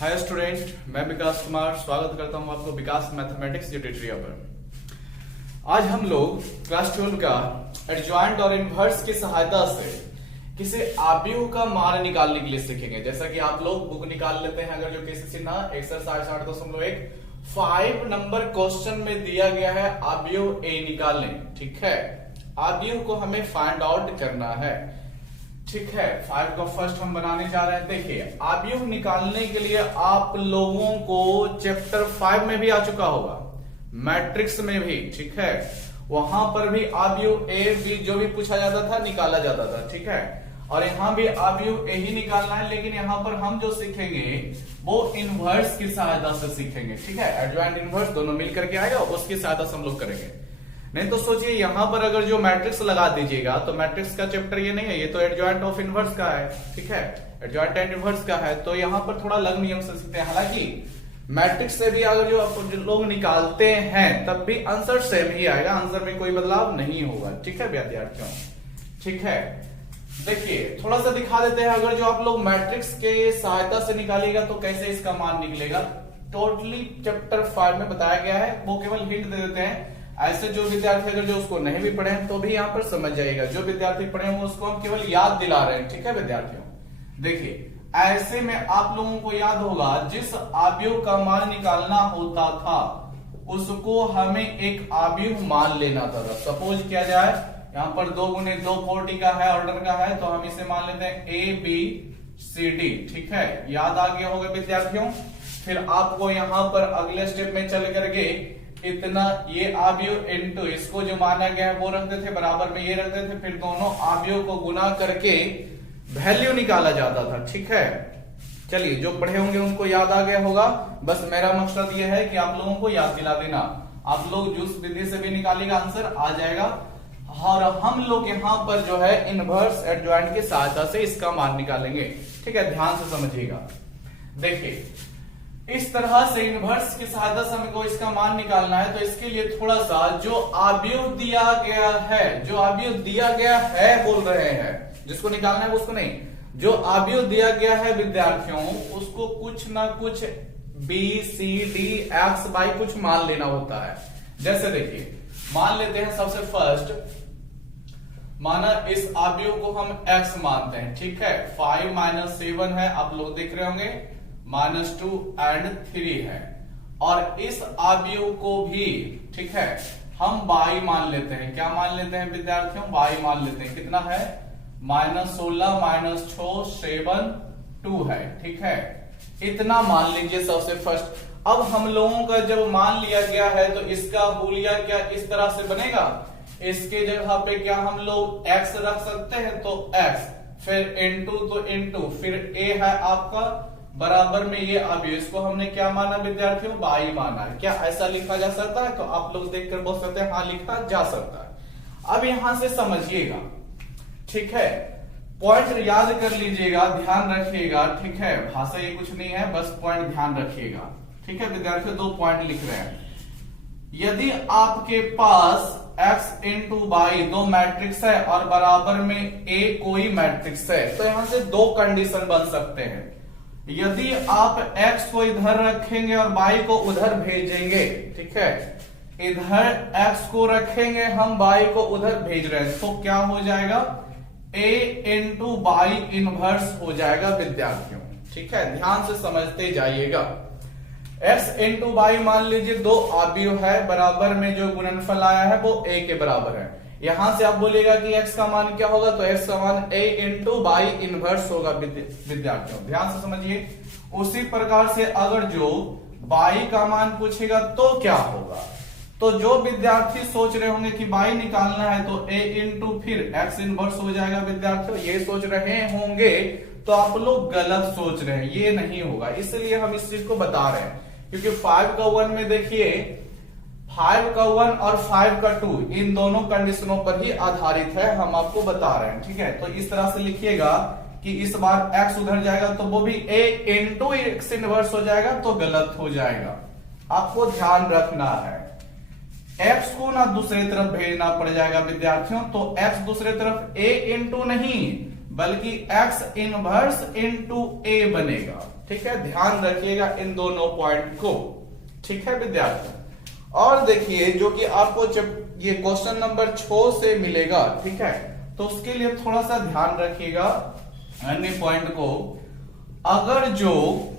Hi student, मैं विकास कुमार स्वागत करता हूं आपको विकास मैथमेटिक्स ट्यूटोरियल पर। आज हम लोग क्लास 12 का एडजॉइंट और इनवर्स की सहायता से किसी आव्यूह का मान निकालने के लिए सीखेंगे। जैसा कि आप लोग बुक निकाल लेते हैं, अगर जो केसीसी ना एक्सरसाइज 8.1 5 नंबर क्वेश्चन में दिया गया है आव्यूह ए निकालने। ठीक है, आव्यूह को हमें फाइंड आउट करना है। ठीक है, 5 का फर्स्ट हम बनाने जा रहे हैं। देखिए, आव्यूह निकालने के लिए आप लोगों को चैप्टर 5 में भी आ चुका होगा, मैट्रिक्स में भी। ठीक है, वहां पर भी आव्यूह ए बी जो भी पूछा जाता था निकाला जाता था। ठीक है, और यहां भी आव्यूह ए ही निकालना है, लेकिन यहां पर हम जो सीखेंगे वो इनवर्स की सहायता से सीखेंगे। ठीक है, एडजॉइंट इनवर्स दोनों मिलकर के आएगा, उसकी सहायता से हम लोग करेंगे। नहीं तो सोचिए, यहां पर अगर जो मैट्रिक्स लगा दीजिएगा तो मैट्रिक्स का चैप्टर ये नहीं है, ये तो एडजॉइंट ऑफ इनवर्स का है। ठीक है, एडजॉइंट एंड इनवर्स का है, तो यहां पर थोड़ा अलग नियम से सीखते हैं। हालांकि मैट्रिक्स से भी अगर जो लोग निकालते हैं तब भी आंसर सेम ही आएगा, आंसर में कोई बदलाव नहीं होगा। ठीक है विद्यार्थियों, ठीक है, देखिए थोड़ा सा दिखा देते हैं। अगर जो आप लोग मैट्रिक्स के सहायता से निकालिएगा तो कैसे इसका मान निकलेगा, टोटली चैप्टर 5 में बताया गया है, वो केवल हिंट दे देते हैं। ऐसे जो विद्यार्थी अगर जो उसको नहीं भी पढ़े तो भी यहाँ पर समझ जाएगा, जो विद्यार्थी पढ़े हैं उसको हम केवल याद दिला रहे हैं। ठीक है विद्यार्थियों, देखिए ऐसे में आप लोगों को याद होगा, जिस आव्यूह का मान निकालना होता था उसको हमें एक आव्यूह मान लेना था। सपोज किया जाए यहाँ पर 2 गुने 2 40 का है, ऑर्डर का है, तो हम इसे मान लेते हैं ए बी सी डी। ठीक है, याद आ गया होगा विद्यार्थियों। फिर आपको यहाँ पर अगले स्टेप में चल करके इतना ये आव्यूह इनटू इसको जो माना गया है वो रखते थे, बराबर में ये रखते थे, फिर दोनों आव्यूह को गुना करके वैल्यू निकाला जाता था। ठीक है, चलिए जो पढ़े होंगे उनको याद आ गया होगा। बस मेरा मकसद ये है कि आप लोगों को याद दिला देना। आप लोग जिस विधि से भी निकालेगा आंसर आ जाएगा। और हम लोग यहाँ पर जो है इनवर्स एडजॉइंट की सहायता से इसका मान निकालेंगे। ठीक है, ध्यान से समझिएगा। देखिए इस तरह से इनवर्स की सहायता से हमको इसका मान निकालना है, तो इसके लिए थोड़ा सा जो आव्यूह दिया गया है, जो आव्यूह दिया गया है बोल रहे हैं, जिसको निकालना है उसको नहीं, जो आव्यूह दिया गया है विद्यार्थियों उसको कुछ ना कुछ B C D X Y कुछ मान लेना होता है। जैसे देखिए मान लेते हैं, सबसे फर्स्ट माना इस आव्यूह को हम x मानते हैं। ठीक है, 5 - 7 है, आप लोग देख रहे होंगे, -2 और 3 है। और इस आव्यूह को भी ठीक है हम y मान लेते हैं। क्या मान लेते हैं विद्यार्थियों? y मान लेते हैं। कितना है? -16 - 6 7 2 है। ठीक है, इतना मान लीजिए सबसे फर्स्ट। अब हम लोगों का जब मान लिया गया है तो इसका हुलिया क्या इस तरह से बनेगा, इसके जगह पे क्या हम लोग x रख सकते हैं, तो x, फिर इनटू तो इनटू, फिर a है आपका बराबर में ये आव्यूह, इसको हमने क्या माना विद्यार्थियों? y माना है। क्या ऐसा लिखा जा सकता है? तो आप लोग देखकर बोल सकते हैं हाँ लिखा जा सकता है। अब यहां से समझिएगा, ठीक है, पॉइंट याद कर लीजिएगा, ध्यान रखिएगा। ठीक है, भाषा ये कुछ नहीं है, बस पॉइंट ध्यान रखिएगा। ठीक है विद्यार्थियों, 2 पॉइंट लिख रहे हैं। यदि आपके पास x इंटू वाई 2 मैट्रिक्स है और बराबर में a कोई मैट्रिक्स है, तो यहां से 2 कंडीशन बन सकते हैं। यदि आप x को इधर रखेंगे और y को उधर भेजेंगे, ठीक है, इधर x को रखेंगे हम, y को उधर भेज रहे हैं, तो क्या हो जाएगा? a इंटू वाई इनवर्स हो जाएगा विद्यार्थियों। ठीक है, ध्यान से समझते जाइएगा। x इंटू वाई मान लीजिए 2 आव्यूह है, बराबर में जो गुणनफल आया है वो a के बराबर है। यहां से आप बोलिएगा कि x का मान क्या होगा, तो x का मान a इंटू वाई इनवर्स होगा विद्यार्थियों। ध्यान से समझिए। उसी प्रकार से अगर जो y का मान पूछेगा तो क्या होगा, तो जो विद्यार्थी सोच रहे होंगे कि y निकालना है तो a इंटू फिर x इनवर्स हो जाएगा विद्यार्थियों, ये सोच रहे होंगे तो आप लोग गलत सोच रहे हैं, ये नहीं होगा। इसलिए हम इस चीज को बता रहे हैं, क्योंकि 5 का 1 में देखिए 5 का 1 और 5 का 2 इन दोनों कंडीशनों पर ही आधारित है, हम आपको बता रहे हैं। ठीक है, तो इस तरह से लिखिएगा कि इस बार x उधर जाएगा तो वो भी a इंटू x इनवर्स हो जाएगा, तो गलत हो जाएगा। आपको ध्यान रखना है, x को ना दूसरी तरफ भेजना पड़ जाएगा विद्यार्थियों, तो x दूसरी तरफ a इंटू नहीं बल्कि एक्स इनवर्स इंटू ए बनेगा। ठीक है, ध्यान रखिएगा इन दोनों पॉइंट को। ठीक है विद्यार्थी, और देखिए जो कि आपको जब ये क्वेश्चन नंबर 6 से मिलेगा, ठीक है, तो उसके लिए थोड़ा सा ध्यान रखिएगा अन्य पॉइंट को। अगर जो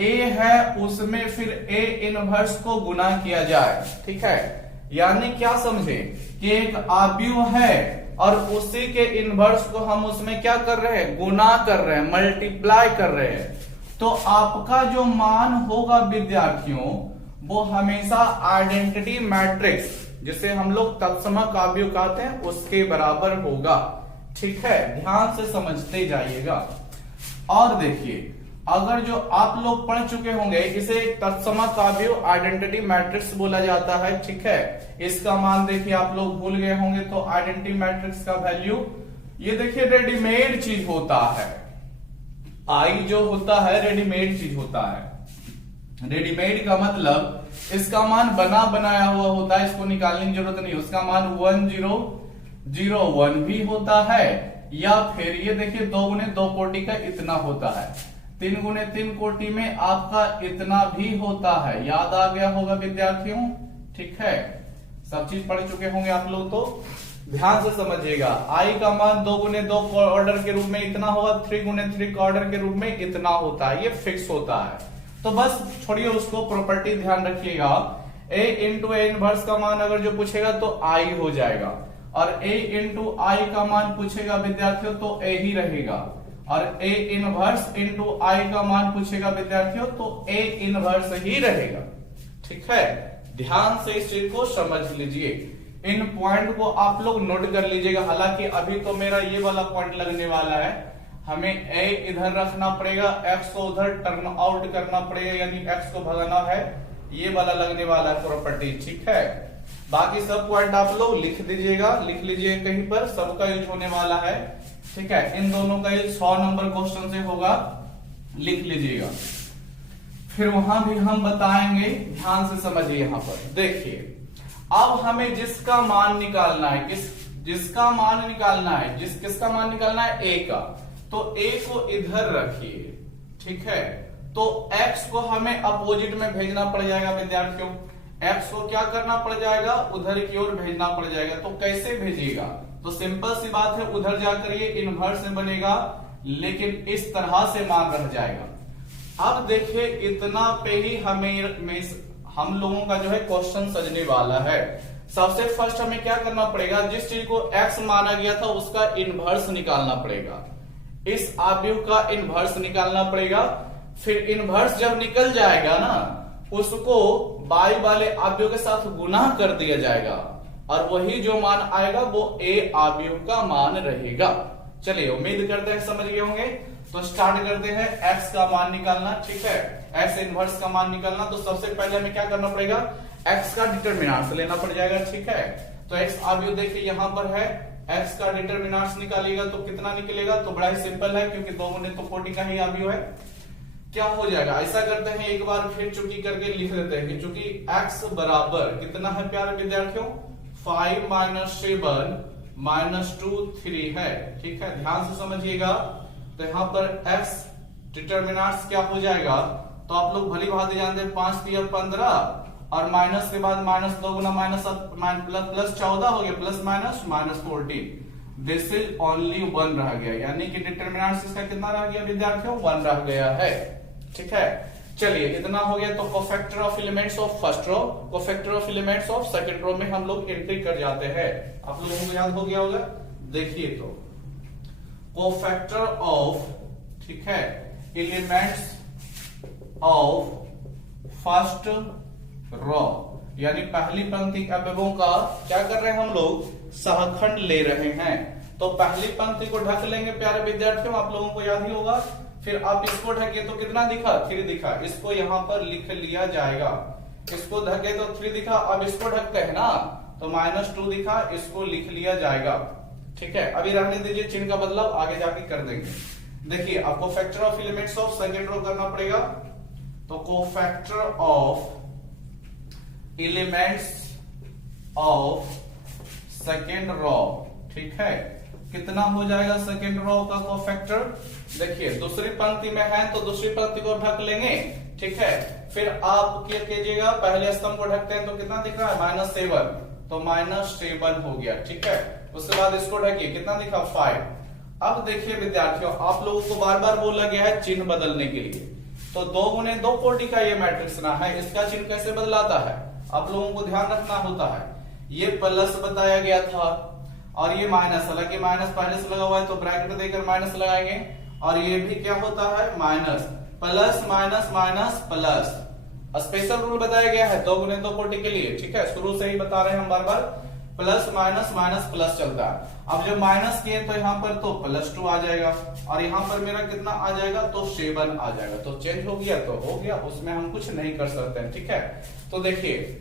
ए है उसमें फिर ए इनवर्स को गुना किया जाए, ठीक है, यानी क्या समझे कि एक आव्यूह है और उसी के इनवर्स को हम उसमें क्या कर रहे हैं, गुना कर रहे हैं, मल्टीप्लाई कर रहे हैं, तो आपका जो मान होगा विद्यार्थियों वो हमेशा आइडेंटिटी मैट्रिक्स, जिसे हम लोग तत्समक आव्यूह कहते हैं, उसके बराबर होगा। ठीक है, ध्यान से समझते जाइएगा। और देखिए अगर जो आप लोग पढ़ चुके होंगे, इसे तत्समक आव्यूह आइडेंटिटी मैट्रिक्स बोला जाता है। ठीक है, इसका मान देखिए आप लोग भूल गए होंगे, तो आइडेंटिटी मैट्रिक्स का वैल्यू ये देखिए रेडीमेड चीज होता है। आई जो होता है रेडीमेड चीज होता है। रेडीमेड का मतलब इसका मान बना बनाया हुआ होता है, इसको निकालने की जरूरत नहीं। उसका मान 1001 भी होता है, या फिर ये देखिए 2 गुने 2 कोटि का इतना होता है, 3 गुने 3 कोटि में आपका इतना भी होता है। याद आ गया होगा विद्यार्थियों। ठीक है, सब चीज पढ़ चुके होंगे आप लोग, तो ध्यान से समझिएगा। आई का मान 2 गुने 2 ऑर्डर के रूप में इतना होगा, 3 गुने 3 ऑर्डर के रूप में इतना होता है, ये फिक्स होता है। तो बस छोड़िए उसको, प्रॉपर्टी ध्यान रखिएगा। a इंटू ए इनवर्स का मान अगर जो पूछेगा तो i हो जाएगा, और a इंटू आई का मान पूछेगा विद्यार्थियों तो a ही रहेगा, और a इनवर्स इंटू आई का मान पूछेगा विद्यार्थियों तो a इनवर्स ही रहेगा। ठीक है, ध्यान से इस चीज को समझ लीजिए। इन पॉइंट को आप लोग नोट कर लीजिएगा। हालांकि अभी तो मेरा ये वाला पॉइंट लगने वाला है, हमें a इधर रखना पड़ेगा, x को उधर टर्न आउट करना पड़ेगा, यानी x को भगाना है, ये वाला लगने वाला है प्रॉपर्टी। ठीक है, बाकी सब पॉइंट आप लोग लिख दीजिएगा, लिख लीजिए कहीं पर, सबका यूज होने वाला है। ठीक है, इन दोनों का यूज 100 नंबर क्वेश्चन से होगा, लिख लीजिएगा, फिर वहां भी हम बताएंगे। ध्यान से समझिए। यहां पर देखिए अब हमें जिसका मान निकालना है, जिसका मान निकालना है, किसका मान निकालना है, a का, तो a को इधर रखिए। ठीक है, तो x को हमें अपोजिट में भेजना पड़ जाएगा विद्यार्थियों। x को क्या करना पड़ जाएगा, उधर की ओर भेजना पड़ जाएगा। तो कैसे भेजिएगा, तो सिंपल सी बात है, उधर जाकर ये इनवर्स में बनेगा, लेकिन इस तरह से मान रह जाएगा। अब देखिए इतना पे ही हम लोगों का जो है क्वेश्चन सजने वाला है। सबसे फर्स्ट हमें क्या करना पड़ेगा, जिस चीज को x माना गया था उसका इनवर्स निकालना पड़ेगा, इस आव्यूह का इनवर्स निकालना पड़ेगा। फिर इनवर्स जब निकल जाएगा ना, उसको बाई वाले आव्यूह के साथ गुना कर दिया जाएगा, और वही जो मान आएगा वो a आव्यूह का मान रहेगा। चलिए, उम्मीद करते हैं समझ गए होंगे। तो स्टार्ट करते हैं x का मान निकालना। ठीक है, x इनवर्स का मान निकालना, तो सबसे पहले हमें क्या करना पड़ेगा, x का डिटरमिनेंट लेना पड़ जाएगा। ठीक है, तो x आव्यूह देखिए यहां पर है, x का डिटरमिनेंट निकालिएगा तो कितना निकलेगा, तो बड़ा ही सिंपल है, क्योंकि 2 गुने तो कोटि का ही आव्यूह है। क्या हो जाएगा, ऐसा करते हैं एक बार फिर चुकी करके लिख देते हैं कि चूंकि x बराबर कितना है प्यारे विद्यार्थियों, 5 - 7 - 2 3 है। ठीक है, ध्यान से समझिएगा। तो यहाँ पर x डिटरमिनेंट्स क्या हो जाएगा, तो आप लोग भली भांति जानते हैं, 5 × 15 और माइनस के बाद -2 गुना प्लस 14 हो गया, plus minus 14। This is only 1 रह गया, यानी कि डिटरमिनेंट्स इसका कितना रह गया विद्यार्थियों, 1 रह गया है। ठीक है, चलिए इतना हो गया। तो cofactor of elements of first row, cofactor of elements of second row में हम लोग एंट्री कर जाते हैं। आप लोगों को याद हो गया होगा। देखिए तो कोफैक्टर ऑफ, ठीक है, एलिमेंट्स ऑफ फर्स्ट रो, यानी पहली पंक्ति अवयवों का क्या कर रहे हैं हम लोग, सहखंड ले रहे हैं। तो पहली पंक्ति को ढक लेंगे प्यारे विद्यार्थियों, आप लोगों को याद ही होगा। फिर आप इसको ढके तो कितना दिखा, 3 दिखा, इसको यहां पर लिख लिया जाएगा। इसको ढके तो 3 दिखा, अब इसको ढकते हैं ना तो -2 दिखा, इसको लिख लिया जाएगा। ठीक है, अभी रहने दीजिए, चिन्ह का बदलाव आगे जाके कर देंगे। देखिए आपको factor of elements of second row करना पड़ेगा। तो cofactor of elements of second row, ठीक है, कितना हो जाएगा सेकेंड रो का कोफैक्टर। देखिए दूसरी पंक्ति में है तो दूसरी पंक्ति को ढक लेंगे, ठीक है। फिर आप क्या कीजिएगा, पहले स्तंभ को ढकते हैं तो कितना दिख रहा है -7, तो -7 हो गया, ठीक है। उसके बाद इसको ढकिए, कितना दिखा 5। अब देखिए विद्यार्थियों, आप लोगों को बार बार बोला गया है चिन्ह बदलने के लिए, तो 2 गुने 2 कोटि का ये मैट्रिक्स ना है, इसका चिन्ह कैसे बदलाता है आप लोगों को ध्यान रखना होता है। ये प्लस बताया गया था और ये माइनस, हालांकि माइनस पहले से लगा हुआ है तो ब्रैकेट देकर माइनस लगाएंगे, और ये भी क्या होता है minus, plus minus minus plus. Special rule बताया गया है 2 गुने 2 कोटि के लिए, ठीक है। शुरू से ही बता रहे हैं हम बार बार, प्लस माइनस माइनस प्लस चलता है। अब जब माइनस किए तो यहाँ पर तो +2 आ जाएगा, और यहाँ पर मेरा कितना आ जाएगा तो 7 आ जाएगा। तो चेंज हो गया तो हो गया, उसमें हम कुछ नहीं कर सकते हैं, ठीक है। तो देखिए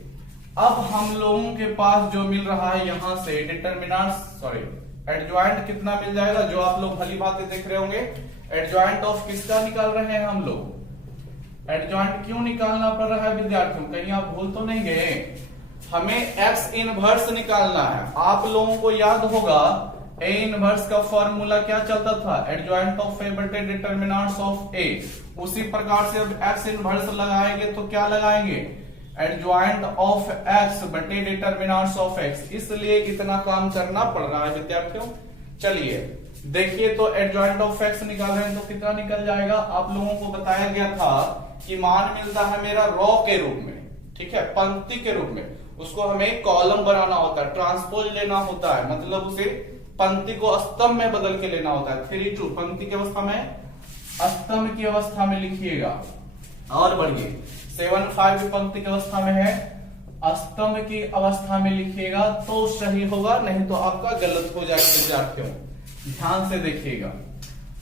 अब हम लोगों के पास जो मिल रहा है यहाँ से एडजॉइंट कितना मिल जाएगा, जो आप लोग भली बातें देख रहे होंगे। एडजॉइंट ऑफ किसका निकाल रहे हैं हम लोग, एडजॉइंट क्यों निकालना पड़ रहा है विद्यार्थियों, कहीं आप भूल तो नहीं गए, हमें x इनवर्स निकालना है। आप लोगों को याद होगा a इनवर्स का फॉर्मूला क्या चलता था, एडजॉइंट ऑफ a बटे डिटर्मिनेंट्स ऑफ a। उसी प्रकार से अब x इनवर्स लगाएंगे तो क्या लगाएंगे, एडजॉइंट ऑफ x बटे डिटर्मिनेंट्स ऑफ x। इसलिए इतना काम करना पड़ रहा है विद्यार्थियों। चलिए देखिए, तो एडजॉइंट ऑफ x निकाल रहे हैं तो कितना निकल जाएगा, आप लोगों को बताया गया था कि मान मिलता है मेरा रॉ के रूप में, ठीक है, पंक्ति के रूप में। उसको हमें कॉलम बनाना होता है, ट्रांसपोज लेना होता है, मतलब उसे पंक्ति को स्तंभ में बदल के लेना होता है। 3:2 पंक्ति की अवस्था में, स्तंभ की अवस्था में लिखिएगा। और बढ़िए 7:5 पंक्ति की अवस्था में है, स्तंभ की अवस्था में लिखिएगा तो सही होगा, नहीं तो आपका गलत हो जाएगा विद्यार्थियों। ध्यान से देखिएगा।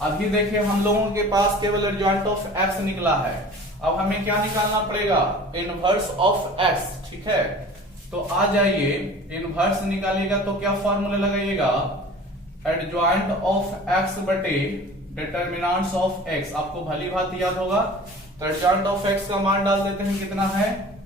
अभी देखिए हम लोगों के पास केवल एडजॉइंट ऑफ x निकला है, अब हमें क्या निकालना पड़ेगा, इनवर्स ऑफ x, ठीक है। तो आ जाइए, इनवर्स निकालिएगा तो क्या फॉर्मूला लगाइएगा, एडजॉइंट ऑफ x बटे डिटर्मिनेंट्स ऑफ x। आपको भली भांति याद होगा, तो एडजॉइंट ऑफ x का मान डाल देते हैं, कितना है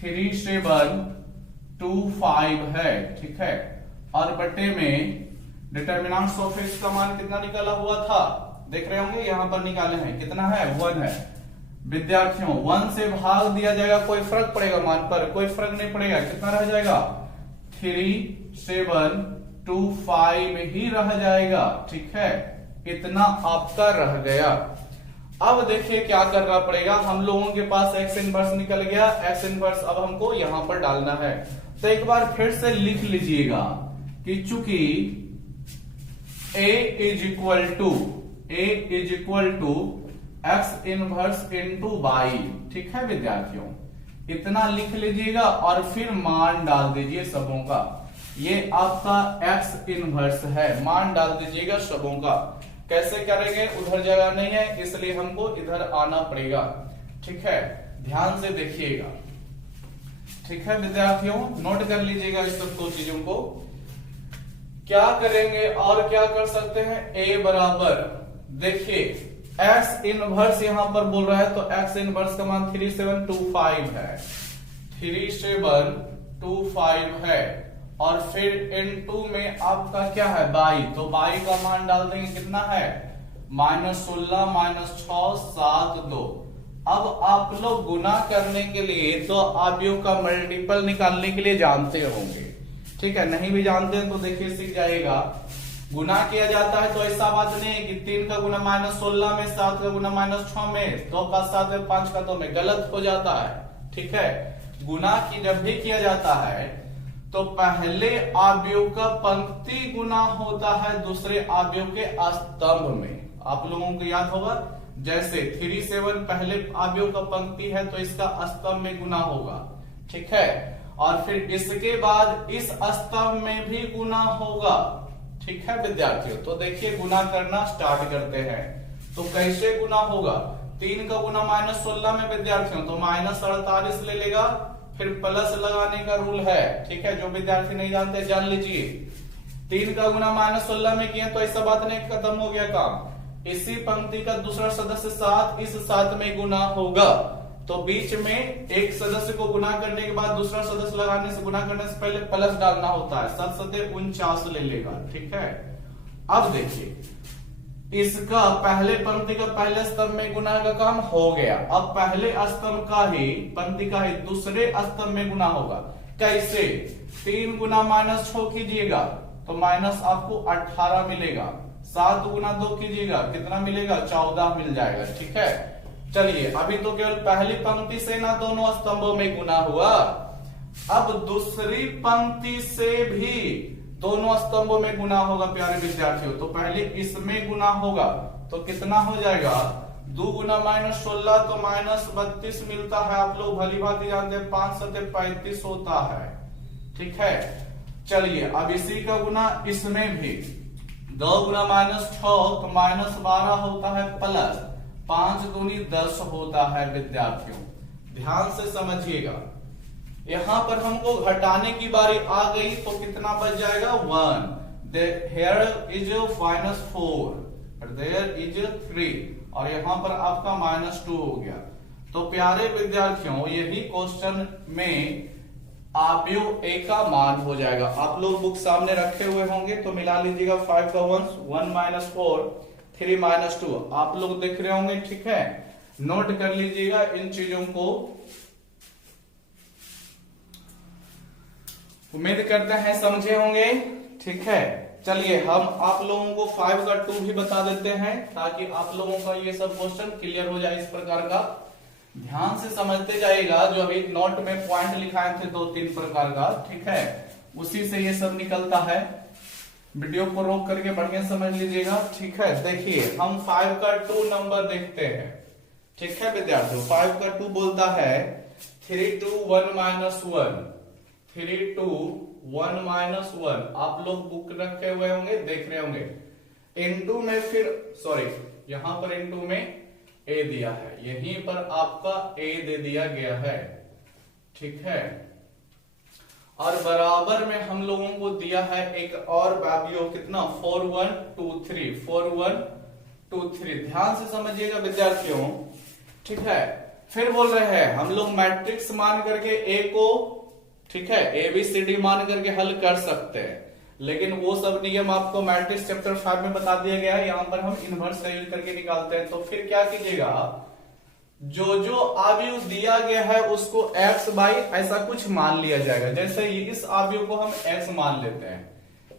3725 है, ठीक है। और बटे में डिटर्मिनेंट्स ऑफ x का मान कितना निकाला हुआ था, देख रहे होंगे यहाँ पर निकाले हैं, कितना है 1 है विद्यार्थियों। 1 से भाग दिया जाएगा, कोई फर्क पड़ेगा मान पर, कोई फर्क नहीं पड़ेगा, कितना रह जाएगा 3725 ही रह जाएगा, ठीक है। इतना आपका रह गया। अब देखिए क्या करना पड़ेगा, हम लोगों के पास x इनवर्स निकल गया, x इनवर्स अब हमको यहां पर डालना है। तो एक बार फिर से लिख लीजिएगा कि चूंकि a is equal to x inverse into y, ठीक है विद्यार्थियों। इतना लिख लीजिएगा और फिर मान डाल दीजिए सबों का। ये आपका x इनवर्स है, मान डाल दीजिएगा सबों का। कैसे करेंगे, उधर जगह नहीं है इसलिए हमको इधर आना पड़ेगा, ठीक है। ध्यान से देखिएगा, ठीक है विद्यार्थियों, नोट कर लीजिएगा इस सब 2 चीजों को। क्या करेंगे और क्या कर सकते हैं, a बराबर, देखिए x इनवर्स यहां पर बोल रहा है तो x इनवर्स का मान 3725 है, 3725 है। और फिर n2 में आपका क्या है y, तो y का मान डाल देंगे, कितना है -16 -6 7 2। अब आप लोग गुना करने के लिए तो अवयव का मल्टीपल निकालने के लिए जानते होंगे, ठीक है। नहीं भी जानते हैं तो देखिए सीख जाएगा। गुना किया जाता है तो ऐसा बात नहीं है कि 3 का गुना -16 में, 7 का गुना -6 में, 2 का 7 में, 5 का 2 में, गलत हो जाता है, ठीक है। गुना की जब भी किया जाता है तो पहले अवयव का पंक्ति गुना होता है दूसरे अवयव के स्तंभ में। आप लोगों को याद होगा, जैसे 37 पहले अवयव का पंक्ति है तो इसका स्तंभ में गुना होगा, ठीक है। और फिर इसके बाद इस स्तंभ में भी गुना होगा, ठीक है विद्यार्थियों। तो देखिए गुना करना स्टार्ट करते हैं। तो कैसे गुना होगा, 3 का गुना -16 में विद्यार्थियों तो -48 ले लेगा, फिर प्लस लगाने का रूल है, ठीक है। जो विद्यार्थी नहीं जानते जान लीजिए। 3 का गुना -16 में किए तो ऐसा बात नहीं, खत्म हो गया काम। इसी पंक्ति का दूसरा सदस्य 7 इस 7 में गुना होगा, तो बीच में एक सदस्य को गुना करने के बाद दूसरा सदस्य लगाने से, गुना करने से पहले प्लस डालना होता है, 7 7 49 ले लेगा, ठीक है। अब देखिए, इसका पहले पंक्ति का पहले स्तंभ में गुना का काम हो गया। अब पहले स्तंभ का ही पंक्ति का ही दूसरे स्तंभ में गुना होगा। कैसे? 3 गुना -6 कीजिएगा तो माइनस आपको 18 मिलेगा। 7 गुना 2 कीजिएगा, कितना मिलेगा? 14 मिल जाएगा। ठीक है, चलिए अभी तो केवल पहली पंक्ति से ना दोनों स्तंभों में गुना हुआ, अब दूसरी पंक्ति से भी दोनों स्तंभों में गुना होगा प्यारे विद्यार्थियों। तो पहले इसमें गुना होगा तो कितना हो जाएगा? 2 गुना -16 तो -32 मिलता है। आप लोग भली भांति जानते हैं 5 सते 35 होता है। ठीक है, चलिए अब इसी का गुना इसमें भी 2 गुना -6 तो -12 होता है, प्लस 5 दूनी 10 होता है। विद्यार्थियों ध्यान से समझिएगा, यहां पर हमको घटाने की बारी आ गई तो कितना बच जाएगा? 1। Here is -4, there is 3 और यहां पर आपका -2 हो गया। तो प्यारे विद्यार्थियों यही क्वेश्चन में आव्यूह ए का मान हो जाएगा। आप लोग बुक सामने रखे हुए होंगे तो मिला लीजिएगा। 5 का 1 -4 3 -2 आप लोग देख रहे होंगे। ठीक है, नोट कर लीजिएगा इन चीजों को। उम्मीद करते हैं समझे होंगे। ठीक है, चलिए हम आप लोगों को 5 का 2 भी बता देते हैं ताकि आप लोगों का ये सब क्वेश्चन क्लियर हो जाए। इस प्रकार का ध्यान से समझते जाइएगा। जो अभी नोट में पॉइंट लिखाए थे 2-3 प्रकार का, ठीक है, उसी से ये सब निकलता है। वीडियो को रोक करके बढ़िया समझ लीजिएगा। ठीक है, देखिए हम 5 का 2 नंबर देखते हैं। ठीक है विद्यार्थियों, 5 का 2 बोलता है 3 2 1 -1 3 2 1 -1। आप लोग बुक रखे हुए होंगे, देख रहे होंगे। इनटू में फिर सॉरी यहां पर इनटू में ए दिया है, यहीं पर आपका ए दे दिया गया है। ठीक है, और बराबर में हम लोगों को दिया है एक और वैल्यू कितना? 4 1 2 3 4 1 2 3। ध्यान से समझिएगा विद्यार्थियों। ठीक है, फिर बोल रहे हैं हम लोग मैट्रिक्स मान करके ए को, ठीक है, ABCD मान करके हल कर सकते हैं, लेकिन वो सब नियम आपको मैट्रिक्स चैप्टर 5 में बता दिया गया है। यहां पर हम इनवर्स का यूज करके निकालते हैं। तो फिर क्या कीजिएगा, जो जो आव्यूह दिया गया है उसको x बाई ऐसा कुछ मान लिया जाएगा। जैसे इस आव्यूह को हम x मान लेते हैं,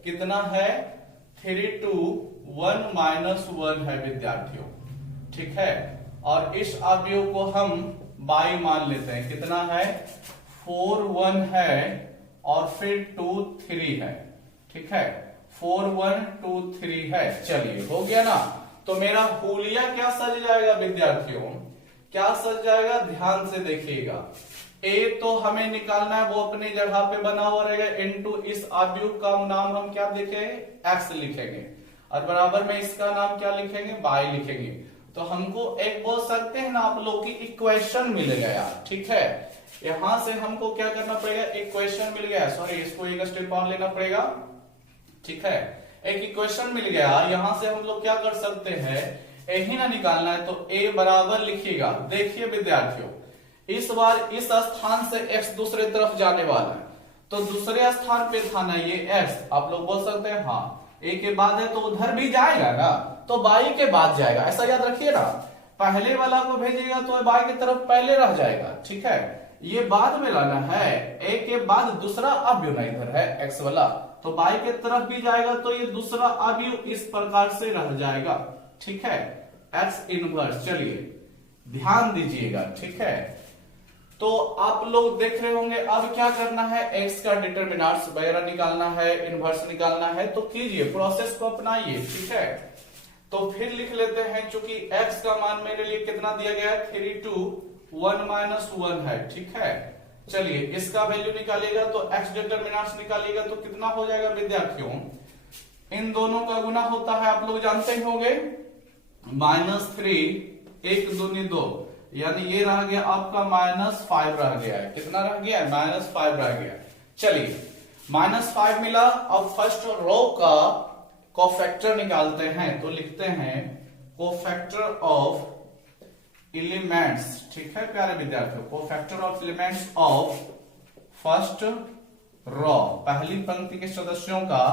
कितना है? 3 2 1 -1 है विद्यार्थियों। ठीक है, और इस आव्यूह को हम बाई मान लेते हैं, कितना है? 4 1 है और फिर 2 3 है। ठीक है, 4 1 2 3 है। चलिए हो गया ना। तो मेरा हुलिया क्या सज जाएगा विद्यार्थियों? क्या सज जाएगा? ध्यान से देखिएगा। ए तो हमें निकालना है, वो अपनी जगह पे बना हुआ रहेगा। इनटू इस आव्यूह का नाम हम क्या लिखेंगे? एक्स लिखेंगे, और बराबर में इसका नाम क्या लिखेंगे? बाई लिखेंगे। तो हमको एक बोल सकते हैं ना आप लोग की इक्वेशन मिल गया। ठीक है, यहां से हमको क्या करना पड़ेगा? इक्वेशन मिल गया, सॉरी इसको एक स्टेप और लेना पड़ेगा। ठीक है, एक इक्वेशन मिल गया। यहां से हम लोग क्या कर सकते हैं? यही ना निकालना है तो a बराबर लिखिएगा। देखिए विद्यार्थियों, इस बार इस स्थान से x दूसरे तरफ जाने वाला है, तो दूसरे स्थान पे था ना ये x। आप लोग बोल सकते हैं हाँ a के बाद है तो उधर भी जाएगा ना, तो बाई के बाद जाएगा, ऐसा याद रखिए ना। पहले वाला को भेजिएगा तो बाई की तरफ पहले रह जाएगा। ठीक है, ये बाद में लाना है, a के बाद दूसरा अवयव ना इधर है x वाला, तो बाई के तरफ भी जाएगा तो ये दूसरा अवयव इस प्रकार से रह जाएगा। ठीक है, x इनवर्स। चलिए ध्यान दीजिएगा। ठीक है, तो आप लोग देख रहे होंगे अब क्या करना है? x का डिटरमिनेंट्स वगैरह निकालना है, इनवर्स निकालना है, तो कीजिए, प्रोसेस को अपनाइए। ठीक है, तो फिर लिख लेते हैं, चूंकि x का मान मेरे लिए कितना दिया गया है? 3 2 1 -1 है। ठीक है, चलिए इसका वैल्यू निकालिएगा तो x डिटरमिनेंट्स निकालिएगा तो कितना हो जाएगा विद्यार्थियों? इन दोनों का गुना होता है, आप लोग जानते ही होंगे, -3 1 दूनी 2, यानी ये रह गया आपका -5 रह गया है। कितना रह गया? -5 रह गया। चलिए -5 मिला। अब फर्स्ट रो का कोफैक्टर निकालते हैं, तो लिखते हैं कोफैक्टर ऑफ एलिमेंट्स। ठीक है प्यारे विद्यार्थियों, cofactor of elements of first row, पहली पंक्ति के सदस्यों का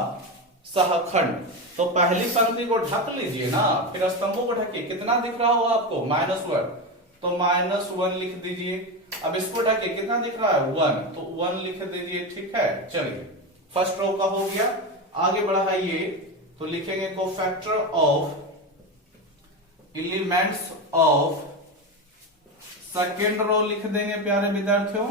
सहखंड। तो पहली पंक्ति को ढक लीजिए ना, फिर स्तंभों को ढकिए। कितना दिख रहा हो आपको? -1, तो -1 लिख दीजिए। अब इसको ढकिए, कितना दिख रहा है? 1, तो 1 लिख दीजिए। ठीक है, चलिए फर्स्ट रो का हो गया। आगे बढ़ाइए तो लिखेंगे cofactor of elements of second row लिख देंगे प्यारे विद्यार्थियों,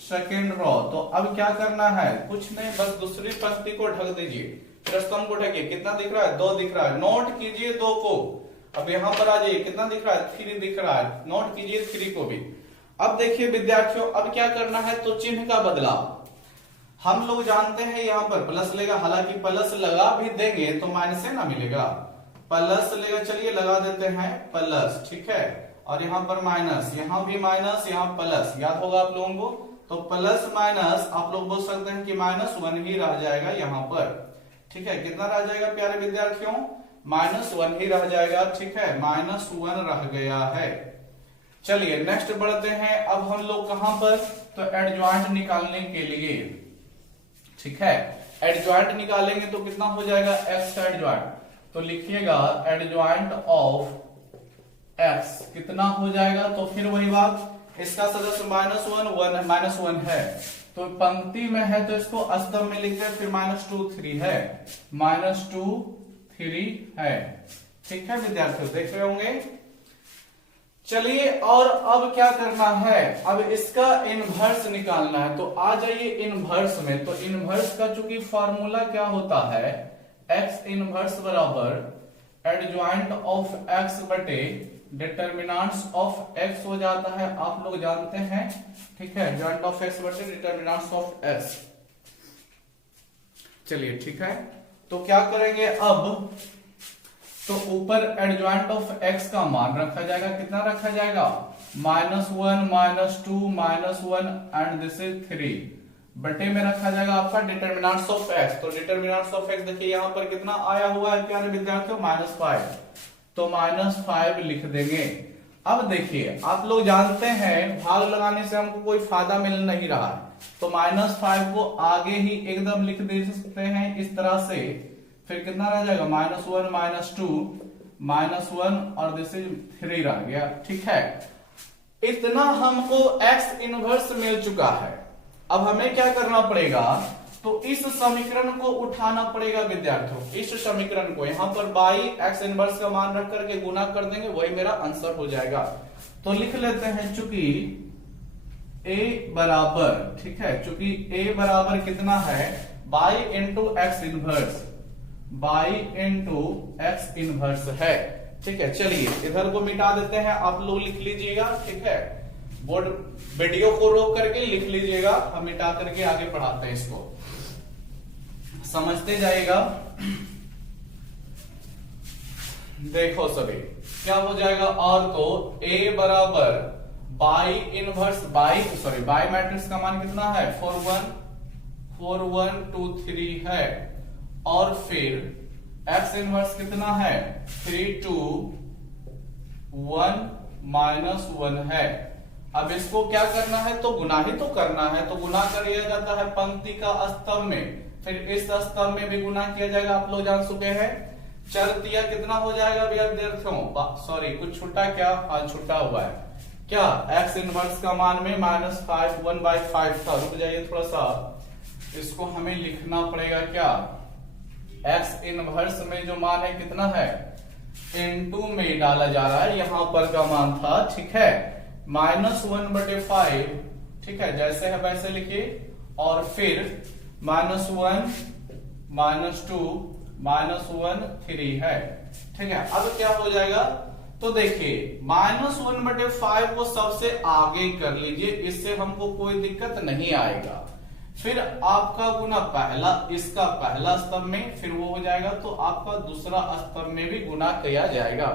सेकेंड रो। तो अब क्या करना है? कुछ नहीं, बस दूसरी पंक्ति को ढक दीजिए, फिर स्तंभ को ढकिए। कितना दिख रहा है? 2 दिख रहा है। नोट कीजिए 2 को। अब यहां पर आ जाइए, कितना दिख रहा है? 3 दिख रहा है। नोट कीजिए 3 को भी। अब देखिए विद्यार्थियों, अब क्या करना है? तो चिन्ह का बदलाव हम लोग जानते हैं, यहां पर प्लस लेगा। हालांकि प्लस लगा भी देंगे तो माइनस से ना मिलेगा, प्लस लेगा। चलिए लगा देते हैं प्लस, ठीक है। और यहां पर माइनस, यहां भी माइनस, यहां प्लस, याद होगा आप लोगों को। तो प्लस माइनस आप लोग बोल सकते हैं कि -1 ही रह जाएगा यहां पर। ठीक है, कितना रह जाएगा प्यारे विद्यार्थियों? -1 ही रह जाएगा। ठीक है, -1 रह गया है। चलिए नेक्स्ट बढ़ते हैं। अब हम लोग कहां पर? तो एडजॉइंट निकालने के लिए, ठीक है, एडजॉइंट निकालेंगे तो कितना हो जाएगा? x का एडजॉइंट। तो लिखिएगा एडजॉइंट ऑफ x कितना हो जाएगा? तो फिर वही बात, इसका सदस्य -1 है, तो पंक्ति में है तो इसको स्तंभ में लिख दें। फिर -2 3 है, -2 3 है। ठीक है विद्यार्थियों, देख रहे होंगे। चलिए और अब क्या करना है? अब इसका इनवर्स निकालना है। तो आ जाइए इनवर्स में। तो इनवर्स का चूंकि फॉर्मूला क्या होता है? x इनवर्स बराबर एडजॉइंट ऑफ x बटे डिटर्मिनेंट्स ऑफ x हो जाता है, आप लोग जानते हैं। ठीक है, एडजॉइंट ऑफ x बटे डिटर्मिनेंट्स ऑफ s। चलिए ठीक है, तो क्या करेंगे अब? तो ऊपर एडजॉइंट ऑफ x का मान रखा जाएगा। कितना रखा जाएगा? -1 -2 -1 एंड दिस इज 3 बटे में रखा जाएगा आपका डिटर्मिनेंट्स ऑफ x। तो डिटर्मिनेंट्स ऑफ x देखिए यहां पर कितना आया हुआ है प्यारे विद्यार्थियों? -5, तो -5 लिख देंगे। अब देखिए आप लोग जानते हैं भाग लगाने से हमको कोई फायदा मिल नहीं रहा है, तो -5 को आगे ही एकदम लिख दे सकते हैं इस तरह से। फिर कितना रह जाएगा? -1 -2 -1 और दिस इज 3 रह गया। ठीक है, इतना हमको x इनवर्स मिल चुका है। अब हमें क्या करना पड़ेगा? तो इस समीकरण को उठाना पड़ेगा विद्यार्थियों। इस समीकरण को यहां पर बाई x इनवर्स का मान रख करके गुना कर देंगे, वही मेरा आंसर हो जाएगा। तो लिख लेते हैं चूंकि a बराबर, ठीक है, चूंकि a बराबर कितना है? By into x inverse, by into x inverse है। ठीक है, चलिए इधर को मिटा देते हैं, आप लोग लिख लीजिएगा। ठीक है, बोर्ड वीडियो को रोक करके लिख लीजिएगा, हम मिटा करके आगे पढ़ाते हैं, इसको समझते जाइएगा। देखो सभी क्या हो जाएगा? और तो a बराबर बाई इनवर्स, बाई मैट्रिक्स का मान कितना है? 4 1 2 3 है। और फिर x इनवर्स कितना है? 3 2 1 -1 है। अब इसको क्या करना है? तो गुना ही तो करना है, तो गुना कर दिया जाता है पंक्ति का स्तंभ में, फिर इस स्तंभ में भी गुना किया जाएगा, आप लोग जान चुके हैं। चर दिया कितना हो जाएगा विद्यार्थियों? सॉरी कुछ छूटा क्या? हाँ छूटा हुआ है क्या? x इनवर्स का मान में -5 1/5 था। रुक जाइए थोड़ा सा, इसको हमें लिखना पड़ेगा क्या? x इनवर्स में जो मान है कितना है? इनटू में डाला जा रहा है, यहां पर का मान था। ठीक है, -1/5, ठीक है, जैसे है वैसे लिखिए। और फिर -1 -2 -1 3 है। ठीक है, अब क्या हो जाएगा? तो देखिए -1/5 को सबसे आगे कर लीजिए, इससे हमको कोई दिक्कत नहीं आएगा। फिर आपका गुना पहला, इसका पहला स्तंभ में, फिर वो हो जाएगा तो आपका दूसरा स्तंभ में भी गुना किया जाएगा।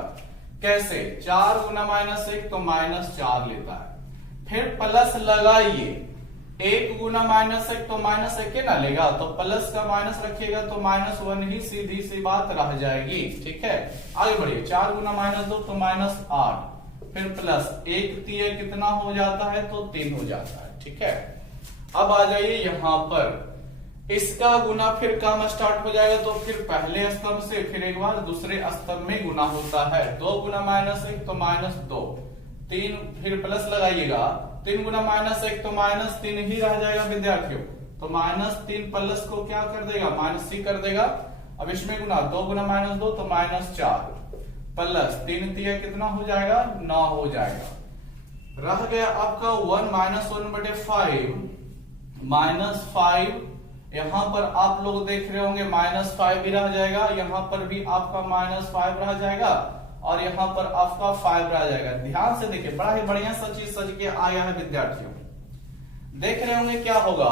कैसे? 4 गुना -1 तो -4 लेता है। फिर प्लस लगाइए, 1 गुना -1 तो -1 ना लेगा, तो प्लस का माइनस रखिएगा तो -1 ही सीधी सी बात रह जाएगी। ठीक है, आगे बढ़िए। 4 गुना -2 तो -8, फिर प्लस 1 3 कितना हो जाता है? तो 3 हो जाता है। ठीक है, अब आ जाइए यहां पर इसका गुना फिर काम स्टार्ट हो जाएगा, तो फिर पहले स्तंभ से फिर एक बार दूसरे स्तंभ में गुना होता है। 2 गुना -1 तो -2, 3 फिर प्लस लगाइएगा, 3 गुना -1 तो -3 ही रह जाएगा विद्यार्थियों। तो -3 प्लस को क्या कर देगा, -3 कर देगा। अब इसमें गुना 2 गुना -2 तो -4 प्लस 3 3 कितना हो जाएगा, 9 हो जाएगा। रह गया आपका 1 -1/5 -5। यहां पर आप लोग देख रहे होंगे -5 भी रह जाएगा, यहां पर भी आपका -5 रह जाएगा और यहां पर आपका 5 रह जाएगा। ध्यान से देखिए, बड़ा ही बढ़िया सा चीज सज के आया है विद्यार्थियों। देख रहे होंगे क्या होगा,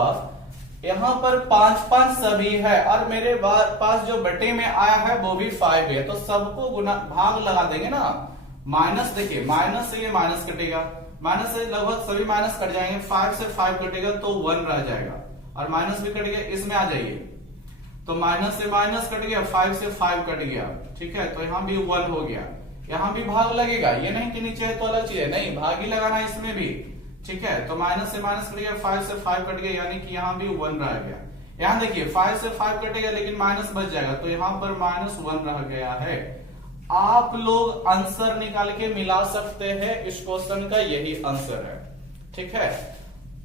यहां पर 5 सभी है और मेरे पास जो बटे में आया है वो भी 5 है, तो सबको गुना भाग लगा देंगे ना। माइनस देखिए, माइनस से ये माइनस कटेगा, माइनस से लगभग सभी माइनस कट जाएंगे, 5 से 5 कटेगा तो 1 रह जाएगा और माइनस भी कट गया। इसमें आ जाइए, तो माइनस से माइनस कट गया, 5 से 5 कट गया, ठीक है। तो यहां भी 1 हो गया, यहां भी भाग लगेगा, ये नहीं कि नीचे है तो अलग चीज है, नहीं, भाग ही लगाना है इसमें भी, ठीक है। तो माइनस से माइनस कट गया, 5 से 5 कट गया, यानी कि यहां भी 1 रह गया। यहां देखिए 5 से 5 कटेगा लेकिन माइनस बच जाएगा, तो यहां पर -1 रह गया है। आप लोग आंसर निकाल के मिला सकते हैं, इस क्वेश्चन का यही आंसर है, ठीक है।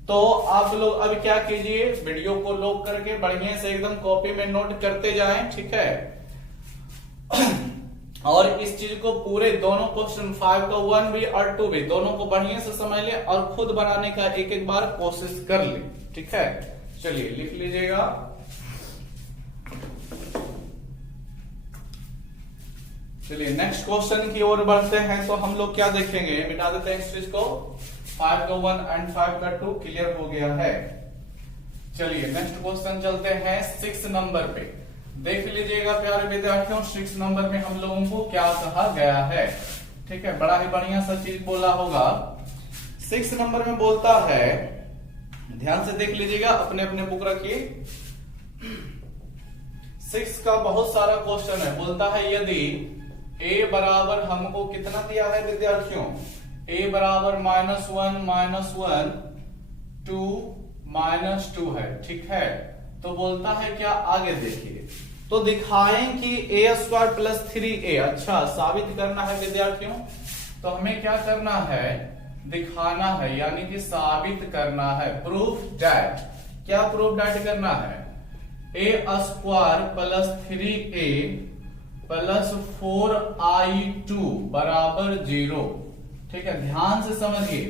तो आप लोग अब क्या कीजिए, वीडियो को लॉक करके बढ़िया से एकदम कॉपी में नोट करते जाएं, ठीक है। और इस चीज को पूरे दोनों क्वेश्चन 5 का 1 भी और 2 भी दोनों को बढ़िया से समझ ले और खुद बनाने का एक एक बार कोशिश कर ले, ठीक है। चलिए लिख लीजिएगा। चलिए नेक्स्ट क्वेश्चन की ओर बढ़ते हैं। तो हम लोग क्या देखेंगे, मिटा देते हैं इस चीज को। 5 का 1 एंड 5 का 2 क्लियर हो गया है। चलिए नेक्स्ट क्वेश्चन चलते हैं 6 नंबर पे। देख लीजिएगा प्यारे विद्यार्थियों, 6 नंबर में हम लोगों को क्या कहा गया है, ठीक है। बड़ा ही बढ़िया सा चीज बोला होगा। 6 नंबर में बोलता है, ध्यान से देख लीजिएगा, अपने अपने बुक रखिए। 6 का बहुत सारा क्वेश्चन है। बोलता है यदि a बराबर हमको कितना दिया है विद्यार्थियों, a बराबर -1 -1 2 -2 है, ठीक है। तो बोलता है क्या, आगे देखिए, तो दिखाएं कि a² + 3a। अच्छा, साबित करना है विद्यार्थियों, तो हमें क्या करना है, दिखाना है, यानी कि साबित करना है। प्रूफ दैट, क्या प्रूफ दैट करना है, a² + 3a + 4i2 बराबर 0, ठीक है। ध्यान से समझिए,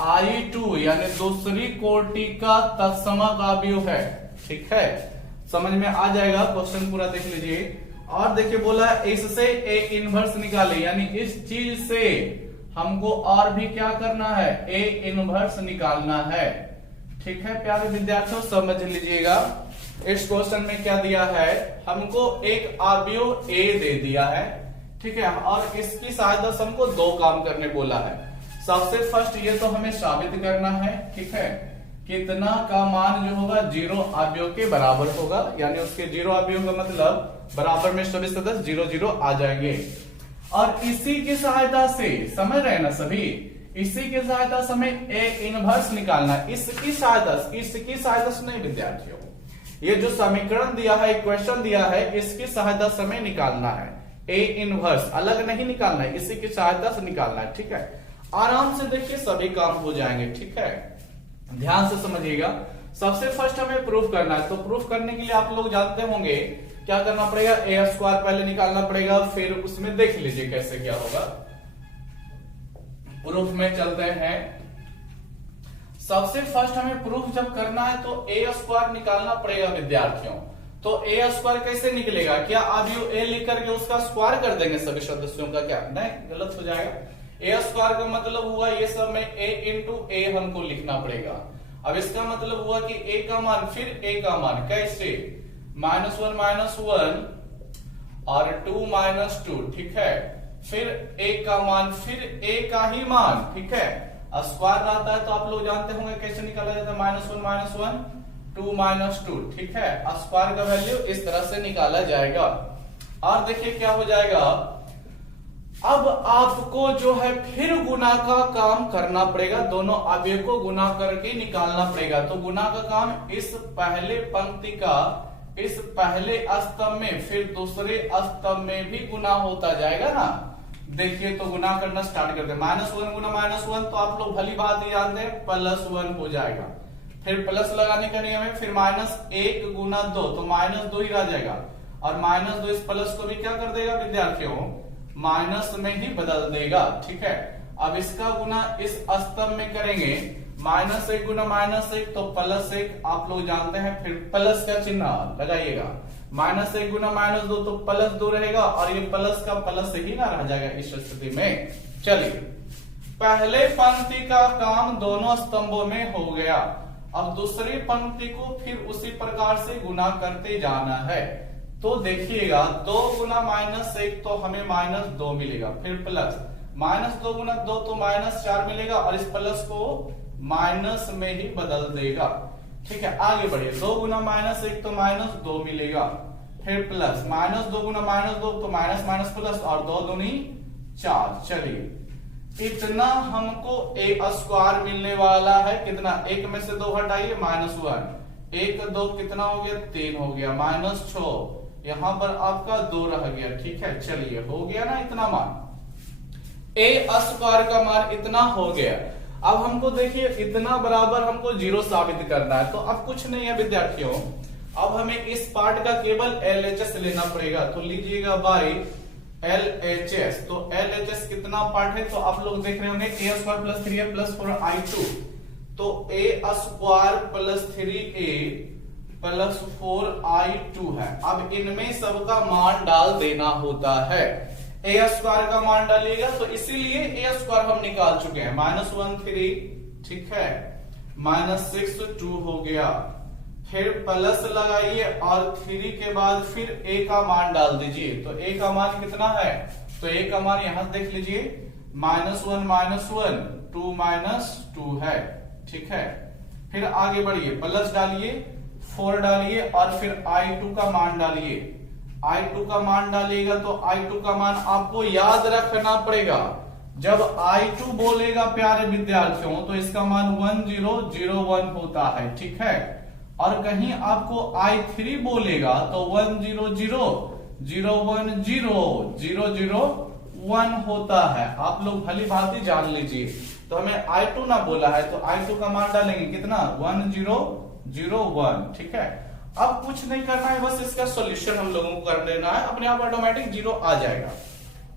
i2 यानी दूसरी कोटि का तत्समक अवयव है, ठीक है। समझ में आ जाएगा, क्वेश्चन पूरा देख लीजिए। और देखिए बोला है इससे a इनवर्स निकाले, यानी इस चीज से हमको और भी क्या करना है, a इनवर्स निकालना है, ठीक है। प्यारे विद्यार्थियों समझ लीजिएगा, इस क्वेश्चन में क्या दिया है, हमको एक अवयव a दे दिया है, ठीक है। और इसकी सहायता से हमको 2 काम करने बोला है। सबसे फर्स्ट ये तो हमें साबित करना है, ठीक है, कितना का मान जो होगा 0 अवयव के बराबर होगा, यानी उसके 0 अवयव का मतलब बराबर में सभी सदस्य 0 0 आ जाएंगे। और इसी की सहायता से, समझ रहे हैं ना सभी, इसी की सहायता से हमें a इनवर्स निकालना है। इसकी सहायता से नहीं विद्यार्थियों, ये जो समीकरण दिया है, इक्वेशन दिया है, इसकी सहायता से हमें निकालना है। a इनवर्स अलग नहीं निकालना है, इसी की सहायता से निकालना है, ठीक है। आराम से देखिए सभी काम हो जाएंगे, ठीक है। ध्यान से समझिएगा। सबसे फर्स्ट हमें प्रूफ करना है, तो प्रूफ करने के लिए आप लोग जानते होंगे क्या करना पड़ेगा, a² पहले निकालना पड़ेगा, फिर उसमें देख लीजिए कैसे क्या होगा। प्रूफ में चलते हैं। सबसे फर्स्ट हमें प्रूफ जब करना है तो a² निकालना पड़ेगा विद्यार्थियों। तो a² कैसे निकलेगा, क्या अवयव a लिख करके उसका स्क्वायर कर देंगे सभी सदस्यों का, क्या नहीं, गलत हो जाएगा। a² का मतलब हुआ ये सब में a × a हमको लिखना पड़ेगा। अब इसका मतलब हुआ कि a का मान फिर a का मान, कैसे, -1 -1 और 2 -2, ठीक है। फिर a का मान फिर a का ही मान, ठीक है। स्क्वायर रहता है तो आप लोग जानते होंगे कैसे निकाला जाता है, -1 -1 2 -2, ठीक है। स्क्वायर का वैल्यू इस तरह से निकाला जाएगा। और देखिए क्या हो जाएगा, अब आपको जो है फिर गुना का काम करना पड़ेगा, दोनों अवयव को गुना करके निकालना पड़ेगा। तो गुना का काम इस पहले पंक्ति का इस पहले स्तंभ में फिर दूसरे स्तंभ में भी गुना होता जाएगा ना। देखिए तो गुना करना स्टार्ट करते हैं। -1 गुना -1 तो आप लोग भली बात ही जानते हैं +1 हो जाएगा। फिर प्लस लगाने का नियम है, फिर -1 गुना 2 तो -2 ही रह जाएगा, और -2 इस प्लस को भी क्या कर देगा विद्यार्थियों, माइनस में ही बदल देगा। ठीक है, अब इसका गुना इस स्तंभ में करेंगे, -1 गुना -1 तो +1 आप लोग जानते हैं, फिर प्लस का चिन्ह लगाइएगा। -1 गुना -2 तो +2 रहेगा, और ये प्लस का प्लस ही ना रह जाएगा इस स्थिति में। चलिए पहले पंक्ति का काम दोनों स्तंभों में हो गया। अब दूसरी पंक्ति को फिर उसी प्रकार से गुना करते जाना है। तो देखिएगा 2 गुना -1 तो हमें -2 मिलेगा, फिर प्लस -2 गुना 2 तो -4 मिलेगा, और इस प्लस को माइनस में ही बदल देगा। ठीक है, आगे बढ़िए। 2 गुना -1 तो -2 मिलेगा, फिर प्लस -2 गुना -2 तो माइनस माइनस प्लस, और 2 दूनी 4। चलिए इतना हमको a² मिलने वाला है। कितना, 1 में से 2 हटाइए -1, 1 2 कितना हो गया, 3 हो गया, -6 यहां पर आपका 2 रह गया। ठीक है, चलिए हो गया ना इतना मान, a² का मान इतना हो गया। अब हमको देखिए इतना बराबर हमको 0 साबित करना है। तो अब कुछ नहीं है विद्यार्थियों, अब हमें इस पार्ट का केवल LHS लेना पड़ेगा। तो लीजिएगा बाई LHS। तो LHS कितना पार्ट है, तो आप लोग देख रहे होंगे a² + 3a + 4i2, तो a² + 3a + 4i2 है। अब इनमें सबका मान डाल देना होता है। a² का मान डालिएगा, तो इसीलिए a² हम निकाल चुके हैं। -1 3, ठीक है, -6 2 हो गया, फिर प्लस लगाइए, और 3 के बाद फिर a का मान डाल दीजिए। तो a का मान कितना है, तो a का मान यहां देख लीजिए, -1 -1 2 -2 है। ठीक है, फिर आगे बढ़िए, प्लस डालिए, 4 डालिए, और फिर i2 का मान डालिए। i2 का मान डालिएगा तो i2 का मान आपको याद रखना पड़ेगा। जब i2 बोलेगा प्यारे विद्यार्थियों तो इसका मान 1001 होता है। ठीक है, और कहीं आपको i3 बोलेगा तो 1001001 होता है। आप लोग भली भांति जान लीजिए। तो हमें i2 ना बोला है, तो i2 का मान डालेंगे कितना, 1001। ठीक है, अब कुछ नहीं करना है, बस इसका सॉल्यूशन हम लोगों को कर देना है, अपने आप ऑटोमेटिक 0 आ जाएगा।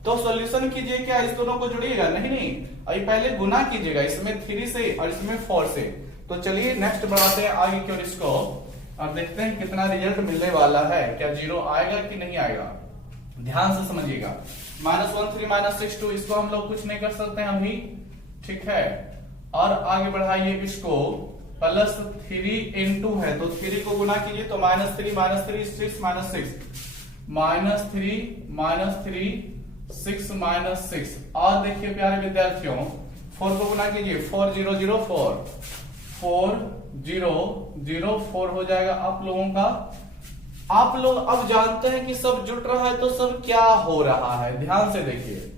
तो सॉल्यूशन कीजिए, क्या इस दोनों को जोड़िएगा, नहीं, अभी पहले गुना कीजिएगा, इसमें 3 से और इसमें 4 से। तो चलिए नेक्स्ट बढ़ाते हैं आगे की ओर इसको, और देखते हैं कितना रिजल्ट मिलने वाला है, क्या 0 आएगा कि नहीं आएगा। ध्यान से समझिएगा, -1 3 -6 2, इसको हम लोग कुछ नहीं कर सकते हैं अभी। ठीक है, और आगे बढ़ाइए इसको, +3 × है, तो 3 को गुना कीजिए, तो -3 -3 6 -6 -6, और देखिए प्यारे विद्यार्थियों 4 को गुना कीजिए, 4 0 0 4 4 0 0 4 हो जाएगा आप लोगों का। आप लोग अब जानते हैं कि सब जुट रहा है, तो सब क्या हो रहा है, ध्यान से देखिए।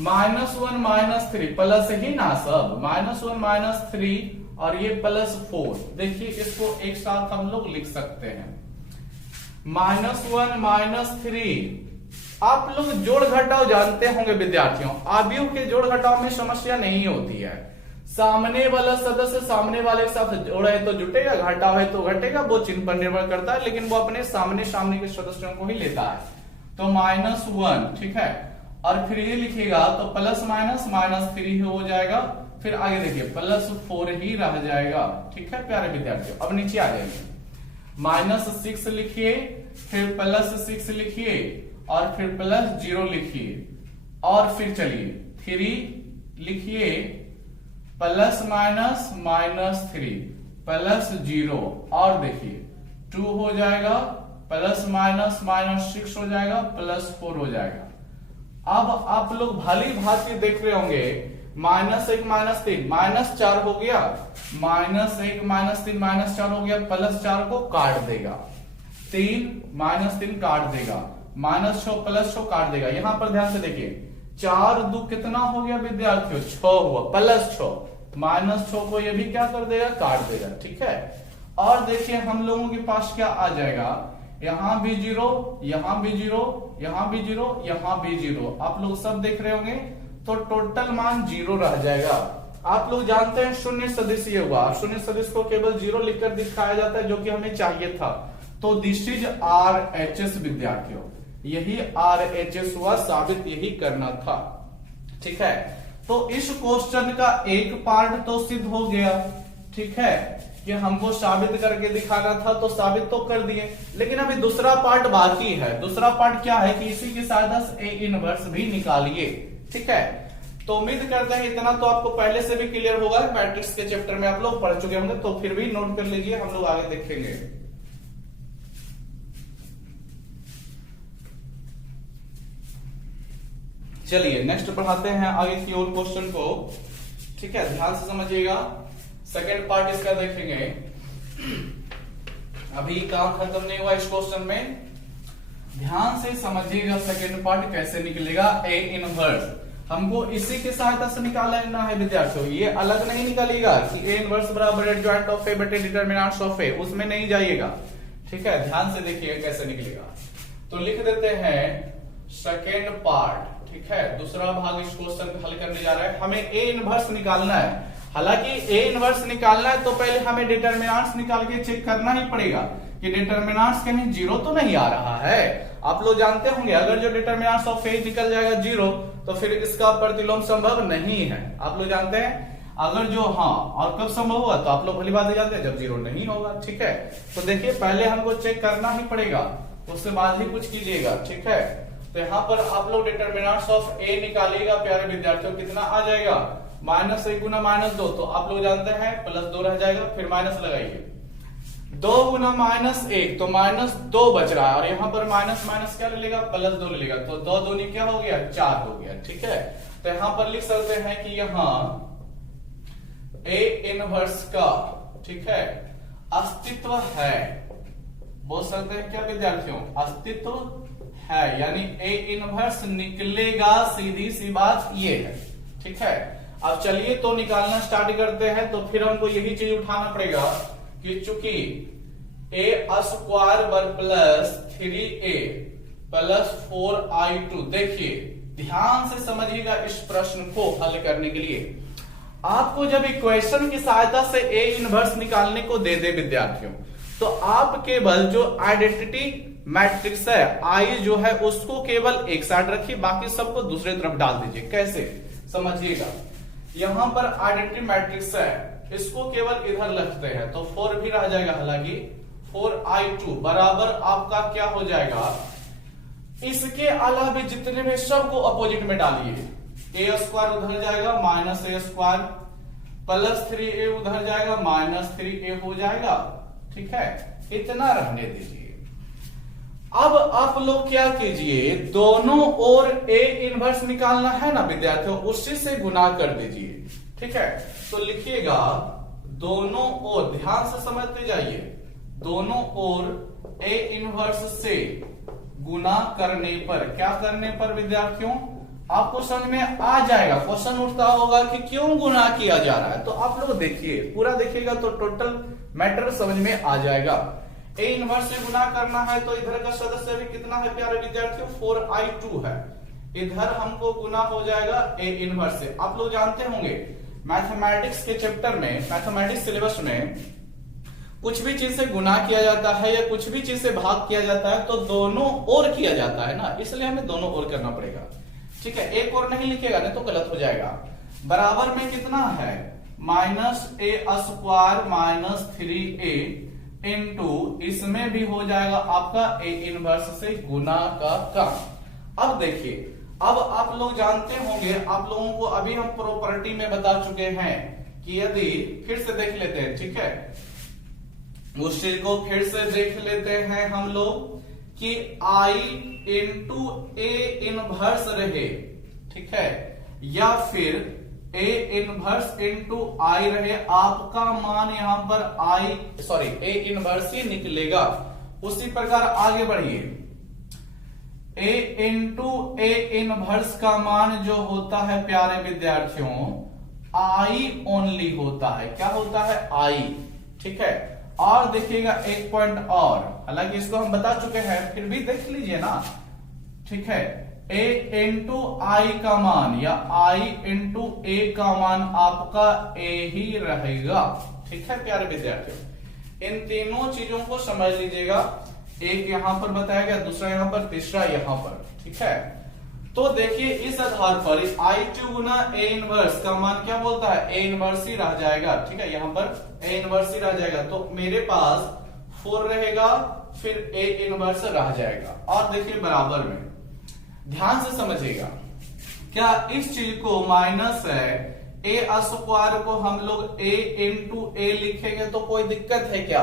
-1 -3 प्लस ही ना सब, -1 -3 और ये +4, देखिए इसको एक साथ हम लोग लिख सकते हैं। -1 -3, आप लोग जोड़ घटाव जानते होंगे विद्यार्थियों, अवयव के जोड़ घटाव में समस्या नहीं होती है। सामने वाला सदस्य सामने वाले के साथ जोड़ा है तो जुटेगा, घटाव है तो घटेगा, वो चिन्ह पर निर्भर करता है, लेकिन वो अपने सामने के सदस्यों को ही लेता है। तो -1, ठीक है, और फिर ये लिखिएगा तो प्लस माइनस -3 हो जाएगा, फिर आगे देखिए +4 ही रह जाएगा। ठीक है प्यारे विद्यार्थियों, अब नीचे आ जाएंगे, -6 लिखिए, फिर +6 लिखिए, और फिर +0 लिखिए, और फिर चलिए 3 लिखिए, प्लस माइनस -3 +0, और देखिए 2 हो जाएगा, प्लस माइनस -6 हो जाएगा, +4 हो जाएगा। अब आप लोग भली भांति देख रहे होंगे, -1 -3 -4 हो गया, -1 -3 -4 हो गया, +4 को काट देगा, 3 -3 काट देगा, -6 +6 काट देगा। यहां पर ध्यान से देखिए 4 दो कितना हो गया विद्यार्थियों, 6 हुआ, प्लस 6 माइनस 6 को ये भी क्या कर देगा, काट देगा। ठीक है, और देखिए हम लोगों के पास क्या आ जाएगा, यहां भी 0, यहां भी 0, यहां भी 0, यहां भी 0, आप लोग सब देख रहे होंगे, तो टोटल मान 0 रह जाएगा। आप लोग जानते हैं शून्य सदिश ये हुआ, शून्य सदिश को केवल 0 लिखकर दिखाया जाता है, जो कि हमें चाहिए था। तो दिस इज RHS विद्यार्थियों, यही RHS हुआ, साबित यही करना था। ठीक है, तो इस क्वेश्चन का एक पार्ट तो सिद्ध हो गया। ठीक है, कि हमको साबित करके दिखाना था, तो साबित तो कर दिए, लेकिन अभी दूसरा पार्ट बाकी है। दूसरा पार्ट क्या है कि इसी की सहायता से A इनवर्स भी निकालिए। ठीक है, तो उम्मीद करते हैं इतना तो आपको पहले से भी क्लियर होगा, मैट्रिक्स के चैप्टर में आप लोग पढ़ चुके होंगे, तो फिर भी नोट कर लीजिए, हम लोग आगे देखेंगे। चलिए नेक्स्ट पढ़ाते हैं आगे की ओर क्वेश्चन को। ठीक है, ध्यान से समझिएगा, सेकेंड पार्ट इसका देखेंगे। अभी काम खत्म नहीं हुआ इस क्वेश्चन में, ध्यान से समझिएगा सेकेंड पार्ट कैसे निकलेगा। A इनवर्स हमको इसी की सहायता से निकालना है विद्यार्थियों, ये अलग नहीं निकालिएगा कि A इनवर्स बराबर एडजॉइंट ऑफ A बटे डिटरमिनेंट्स ऑफ A, उसमें नहीं जाइएगा। ठीक है, ध्यान से देखिए कैसे निकलेगा। तो लिख देते हैं सेकेंड पार्ट। ठीक है, दूसरा भाग इस क्वेश्चन को हल करने जा रहा है, हमें A इनवर्स निकालना है। हालांकि A इनवर्स निकालना है तो पहले हमें डिटरमिनेंट्स निकाल के चेक करना ही पड़ेगा कि डिटरमिनेंट्स कहीं 0 तो नहीं आ रहा है। आप लोग जानते होंगे अगर जो डिटरमिनेंट्स ऑफ A निकल जाएगा 0, तो फिर इसका प्रतिलोम संभव नहीं है। आप लोग जानते हैं अगर जो, हाँ, और कब संभव होगा, तो आप लोग भली बात जानते हैं जब 0 नहीं होगा। ठीक है, तो देखिए पहले हमको चेक करना ही पड़ेगा, उसके बाद ही कुछ कीजिएगा। ठीक है, तो यहाँ पर आप लोग डिटरमिनेंट्स ऑफ A निकालिएगा प्यारे विद्यार्थियों, कितना आ जाएगा, -1 गुना -2, तो आप लोग जानते हैं +2 रह जाएगा, फिर माइनस लगाइए, 2 गुना -1 तो -2 बच रहा है, और यहाँ पर माइनस माइनस क्या ले लेगा, +2 ले लेगा, तो 2 दूनी क्या हो गया, 4 हो गया। ठीक है, तो यहाँ पर लिख सकते हैं कि यहाँ A इनवर्स का, ठीक है, अस्तित्व है, बोल सकते हैं क्या विद्यार्थियों, अस्तित्व है, यानी A इनवर्स निकलेगा, सीधी सी बात ये है। ठीक है, अब चलिए तो निकालना स्टार्ट करते हैं। तो फिर हमको यही चीज उठाना पड़ेगा कि चूंकि A स्क्वायर वर्ग प्लस 3A प्लस 4I2, देखिए ध्यान से समझिएगा इस प्रश्न को हल करने के लिए। आपको जब इक्वेशन की सहायता से A इनवर्स निकालने को दे दे विद्यार्थियों, तो आप केवल जो आइडेंटिटी मैट्रिक्स है I जो है उसको केवल एक साइड रखिए, बाकी सबको दूसरी तरफ डाल दीजिए। कैसे समझिएगा, यहां पर आइडेंटिटी मैट्रिक्स है, इसको केवल इधर रखते हैं तो 4 भी रह जाएगा, हालांकि 4I2 बराबर आपका क्या हो जाएगा, इसके अलावा जितने भी सबको अपोजिट में डालिए, A स्क्वायर उधर जाएगा -A स्क्वायर, प्लस 3A उधर जाएगा -3A हो जाएगा। ठीक है, इतना रहने दीजिए। अब आप लोग क्या कीजिए, दोनों ओर A इनवर्स निकालना है ना विद्यार्थियों, उसी से गुना कर दीजिए। ठीक है, तो लिखिएगा दोनों ओर, ध्यान से समझते जाइए, दोनों ओर A इनवर्स से गुना करने पर, क्या करने पर विद्यार्थियों, आपको समझ में आ जाएगा। क्वेश्चन उठता होगा कि क्यों गुना किया जा रहा है, तो आप लोग देखिए, पूरा देखिएगा तो टोटल मैटर समझ में आ जाएगा। A इनवर्स से गुना करना है तो इधर का सदस्य भी कितना है प्यारे विद्यार्थियों, 4I2 है, इधर हमको गुना हो जाएगा A इनवर्स से। आप लोग जानते होंगे मैथमेटिक्स के चैप्टर में, मैथमेटिक्स सिलेबस में कुछ भी चीज से गुना किया जाता है या कुछ भी चीज से भाग किया जाता है तो दोनों ओर किया जाता है ना, इसलिए हमें दोनों ओर करना पड़ेगा। ठीक है, एक और नहीं लिखेगा नहीं तो गलत हो जाएगा। बराबर में कितना है, -A स्क्वायर -3A इंटू, इसमें भी हो जाएगा आपका A इनवर्स से गुना का काम। अब देखिए, अब आप लोग जानते होंगे, आप लोगों को अभी हम प्रॉपर्टी में बता चुके हैं कि यदि, फिर से देख लेते हैं, ठीक है, उस चीज को फिर से देख लेते हैं हम लोग कि I इंटू A इनवर्स रहे, ठीक है, या फिर A इनवर्स इंटू I रहे, आपका मान यहां पर A इनवर्स ही निकलेगा। उसी प्रकार आगे बढ़िए, ए इंटू ए इनवर्स का मान जो होता है प्यारे विद्यार्थियों आई ओनली होता है। क्या होता है? आई। ठीक है। और देखिएगा एक पॉइंट और, हालांकि इसको हम बता चुके हैं फिर भी देख लीजिए ना। ठीक है। ए इंटू आई का मान या आई इंटू ए का मान आपका ए ही रहेगा। ठीक है प्यारे विद्यार्थियों, इन तीनों चीजों को समझ लीजिएगा। एक यहां पर बताया गया, दूसरा यहां पर, तीसरा यहां पर। ठीक है। तो देखिए इस आधार पर I2 गुना ए इनवर्स का मान क्या बोलता है? ए इनवर्स ही रह जाएगा। ठीक है, यहां पर ए इनवर्स ही रह जाएगा, तो मेरे पास 4 रहेगा, फिर ए इनवर्स रह जाएगा। और देखिए बराबर में, ध्यान से समझिएगा, क्या इस चीज को माइनस है ए स्क्वायर को हम लोग ए इंटू ए लिखेंगे तो कोई दिक्कत है क्या?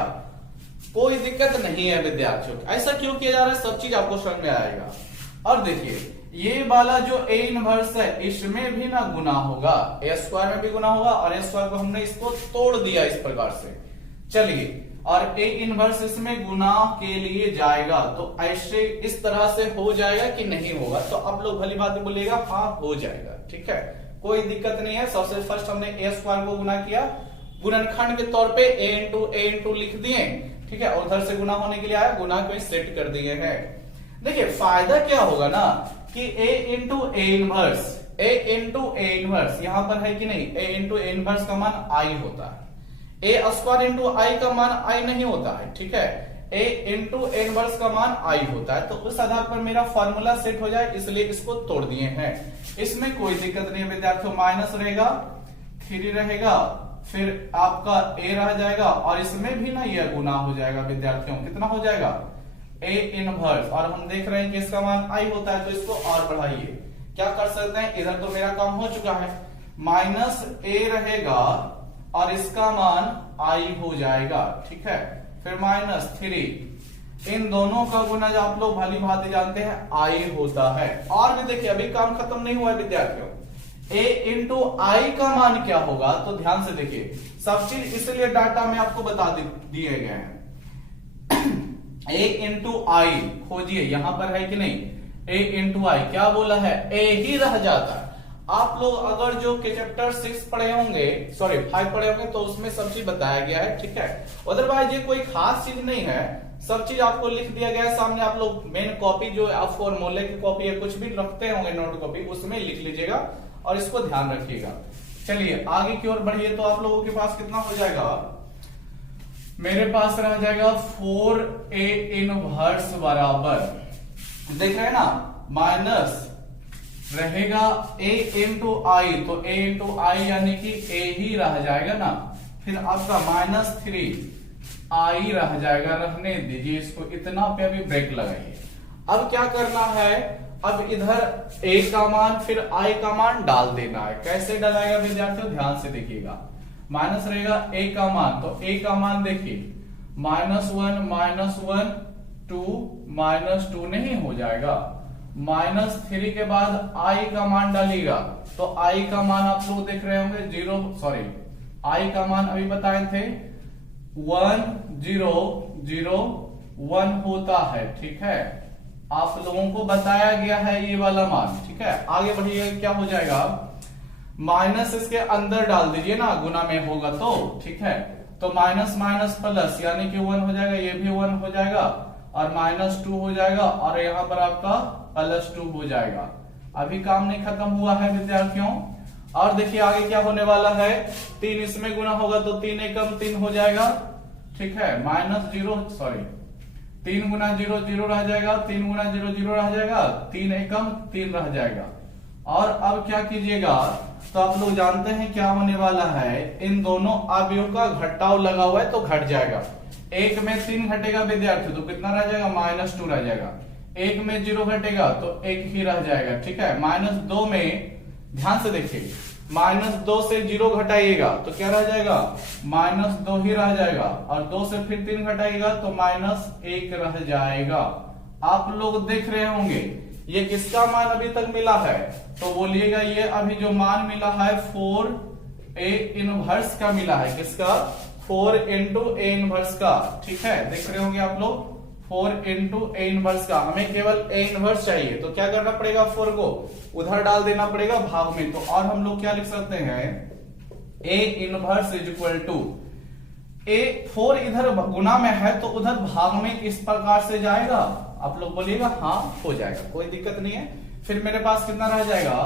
कोई दिक्कत नहीं है विद्यार्थियों। ऐसा क्यों किया जा रहा है, सब चीज आपको समझ में आएगा। और देखिए ये वाला जो ए इनवर्स है इसमें भी ना गुना होगा, ए स्क्वायर में भी गुना होगा, और ए स्क्वायर को हमने इसको तोड़ दिया इस प्रकार से। चलिए, और ए इनवर्स इसमें गुना के लिए जाएगा, तो ऐसे इस तरह से हो जाएगा कि नहीं होगा? तो आप लोग भली बात बोलिएगा हाँ हो जाएगा। ठीक है, कोई दिक्कत नहीं है। सबसे फर्स्ट हमने ए स्क्वायर को गुना किया, गुणनखंड के तौर पे ए इंटू लिख दिए। ठीक है, उधर से गुना होने के लिए आया, गुना को सेट कर दिए हैं। देखिए फायदा क्या होगा ना कि ए इंटू ए इनवर्स यहां पर है कि नहीं, ए इंटू ए इनवर्स का मान आई होता है, ए स्क्वायर इंटू आई का मान आई नहीं होता है। ठीक है, ए इंटू ए इनवर्स का मान आई होता है। तो उस आधार पर मेरा फॉर्मूला सेट हो जाए, इसलिए इसको तोड़ दिए हैं। इसमें कोई दिक्कत नहीं है विद्यार्थियों, माइनस रहेगा, 3 रहेगा, फिर आपका ए रह जाएगा, और इसमें भी ना यह गुना हो जाएगा विद्यार्थियों। कितना हो जाएगा? ए इनवर्स, और हम देख रहे हैं कि इसका मान आई होता है, तो इसको और बढ़ाइए। क्या कर सकते हैं, इधर तो मेरा काम हो चुका है, माइनस ए रहेगा और इसका मान आई हो जाएगा। ठीक है, फिर -3, इन दोनों का गुना जो आप लोग भली भांति जानते हैं आई होता है। और भी देखिए अभी काम खत्म नहीं हुआ है विद्यार्थियों, ए इंटू आई का मान क्या होगा? तो ध्यान से देखिए, सब चीज इसलिए डाटा में आपको बता दिए गए हैं। ए इंटू आई खोजिए, यहां पर है कि नहीं, ए इंटू आई क्या बोला है? ए ही रह जाता है। आप लोग अगर जो के चैप्टर 6 पढ़े होंगे, सॉरी 5 पढ़े होंगे, तो उसमें सब चीज बताया गया है। ठीक है, अदरवाइज ये कोई खास चीज नहीं है, सब चीज आपको लिख दिया गया है सामने। आप लोग मेन कॉपी जो आप फॉर्मूले की कॉपी या कुछ भी रखते होंगे नोट कॉपी, उसमें लिख लीजिएगा और इसको ध्यान रखिएगा। चलिए आगे की ओर बढ़िए, तो आप लोगों के पास कितना हो जाएगा? मेरे पास रह जाएगा 4a इनवर्स बराबर, देख रहे हैं ना, माइनस रहेगा a इंटू आई, तो a इंटू आई यानी कि a ही रह जाएगा ना, फिर आपका -3 आई रह जाएगा। रहने दीजिए इसको, इतना पे अभी ब्रेक लगाइए। अब क्या करना है, अब इधर a का मान फिर i का मान डाल देना है। कैसे डालेगा विद्यार्थियों, ध्यान से देखिएगा। माइनस रहेगा a का मान, तो a का मान देखिए -1 -2 नहीं हो जाएगा, -3 के बाद i का मान डालिएगा, तो i का मान आप लोग देख रहे होंगे 0, सॉरी i का मान अभी बताए थे 1 0 0 1 होता है। ठीक है, आप लोगों को बताया गया है ये वाला मान। ठीक है, आगे बढ़िए, क्या हो जाएगा, माइनस इसके अंदर डाल दीजिए ना, गुना में होगा तो। ठीक है, तो माइनस माइनस प्लस यानी कि 1 हो जाएगा, ये भी 1 हो जाएगा, और -2 हो जाएगा, और यहां पर आपका +2 हो जाएगा। अभी काम नहीं खत्म हुआ है विद्यार्थियों। और देखिए आगे क्या होने वाला है, 3 इसमें गुना होगा तो 3 एकम 3 हो जाएगा। ठीक है, -0 सॉरी 3 गुना 0 0 रह जाएगा, 3 गुना 0 0 रह जाएगा, 3 एकम 3 रह जाएगा। और अब क्या कीजिएगा, तो आप लोग जानते हैं क्या होने वाला है, इन दोनों अवयव का घटाव लगा हुआ है तो घट जाएगा। एक में 3 घटेगा विद्यार्थी तो कितना रह जाएगा, -2 रह जाएगा। एक में 0 घटेगा तो 1 ही रह जाएगा। ठीक है, -2 में ध्यान से देखिए, -2 से 0 घटाइएगा तो क्या रह जाएगा, -2 ही रह जाएगा, और 2 से फिर 3 घटाइएगा तो -1 रह जाएगा। आप लोग देख रहे होंगे ये किसका मान अभी तक मिला है, तो बोलिएगा ये अभी जो मान मिला है 4a इनवर्स का मिला है। किसका, 4 इंटू ए इनवर्स का। ठीक है, देख रहे होंगे आप लोग 4 इंटू ए इनवर्स का, हमें केवल ए इनवर्स चाहिए, तो क्या करना पड़ेगा, 4 को उधर डाल देना पड़ेगा भाग में। तो और हम लोग क्या लिख सकते हैं, A inverse is equal to A, 4 इधर गुना में है तो उधर भाग में इस प्रकार से जाएगा। आप लोग बोलिएगा हाँ हो जाएगा, कोई दिक्कत नहीं है। फिर मेरे पास कितना रह जाएगा,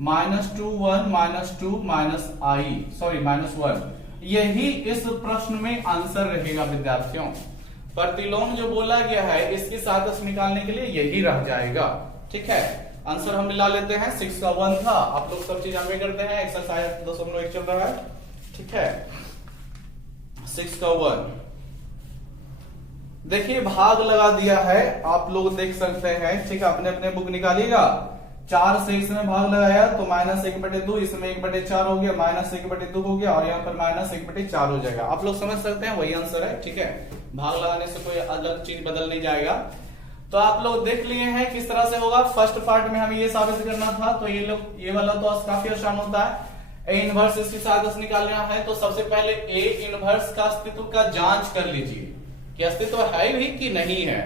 -2 1 -2 -1। यही इस प्रश्न में आंसर रहेगा विद्यार्थियों। प्रतिलोम जो बोला गया है इसकी सहायता से निकालने के लिए यही रह जाएगा। ठीक है, आंसर हम मिला लेते हैं। 6 का 1 था, आप लोग सब चीज आगे करते हैं। एक्सरसाइज 2.1 चल रहा है। ठीक है, 6 का 1 देखिए भाग लगा दिया है, आप लोग देख सकते हैं। ठीक है, अपने अपने बुक निकालिएगा। 4 से इसमें भाग लगाया तो -1/2, इसमें 1/4 हो गया, -1/2 हो गया, और यहाँ पर -1/4 हो जाएगा। आप लोग समझ सकते हैं, वही आंसर है। ठीक है, भाग लगाने से कोई अलग चीज बदल नहीं जाएगा। तो आप लोग देख लिए हैं किस तरह से होगा। फर्स्ट पार्ट में हमें ये साबित करना था, तो ये वाला तो काफी आसान होता है। ए इनवर्स इसकी सहायता से निकालना है, तो सबसे पहले ए इनवर्स का अस्तित्व का जांच कर लीजिए कि अस्तित्व है भी कि नहीं है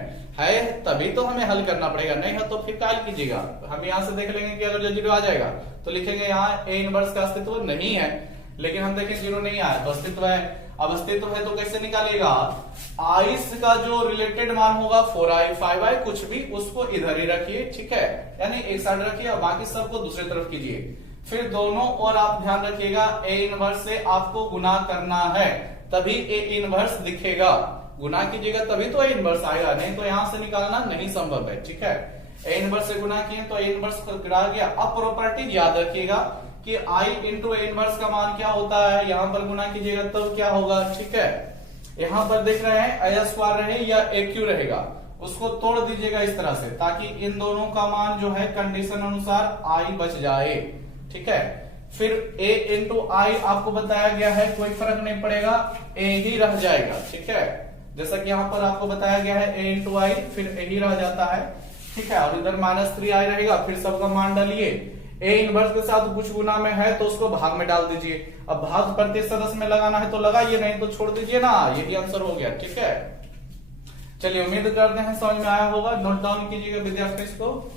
तभी तो हमें हल करना पड़ेगा, नहीं है तो फिर क्या कीजिएगा। हम यहाँ से देख लेंगे कि अगर जो 0 आ जाएगा तो लिखेंगे यहाँ ए इनवर्स का अस्तित्व नहीं है, लेकिन हम देखें 0 नहीं आया तो अस्तित्व है। अब अस्तित्व है तो कैसे निकालिएगा, आइस का जो रिलेटेड मान होगा 4i 5i कुछ भी उसको इधर ही रखिए। ठीक है, यानी एक साइड रखिए और बाकी सबको दूसरी तरफ कीजिए। फिर दोनों और आप ध्यान रखिएगा ए इनवर्स से आपको गुना करना है, तभी ए इनवर्स दिखेगा। गुना कीजिएगा तभी तो ए इनवर्स आएगा, नहीं तो यहां से निकालना नहीं संभव है। ठीक है, ए इनवर्स से गुना किए तो ए इनवर्स गिरा गया। अब प्रॉपर्टी याद रखिएगा कि आई इंटू ए इनवर्स का मान क्या होता है, यहां पर गुना कीजिएगा तब तो क्या होगा। ठीक है, यहां पर देख रहे हैं ए स्क्वायर रहे या ए क्यू रहेगा, उसको तोड़ दीजिएगा इस तरह से, ताकि इन दोनों का मान जो है कंडीशन अनुसार आई बच जाए। ठीक है, फिर a इंटू आई आपको बताया गया है, कोई फर्क नहीं पड़ेगा, a ही रह जाएगा। ठीक है, जैसा कि यहाँ पर आपको बताया गया है a इंटू आई, फिर a ही रह जाता है। ठीक है, और इधर -3i रहेगा, फिर सबका मान डालिए। a इनवर्स के साथ कुछ गुना में है तो उसको भाग में डाल दीजिए। अब भाग प्रत्येक सदस्य में लगाना है तो लगाइए, नहीं तो छोड़ दीजिए ना, यही आंसर हो गया। ठीक है, चलिए उम्मीद करते हैं समझ में आया होगा। नोट डाउन कीजिएगा विद्यार्थी इसको।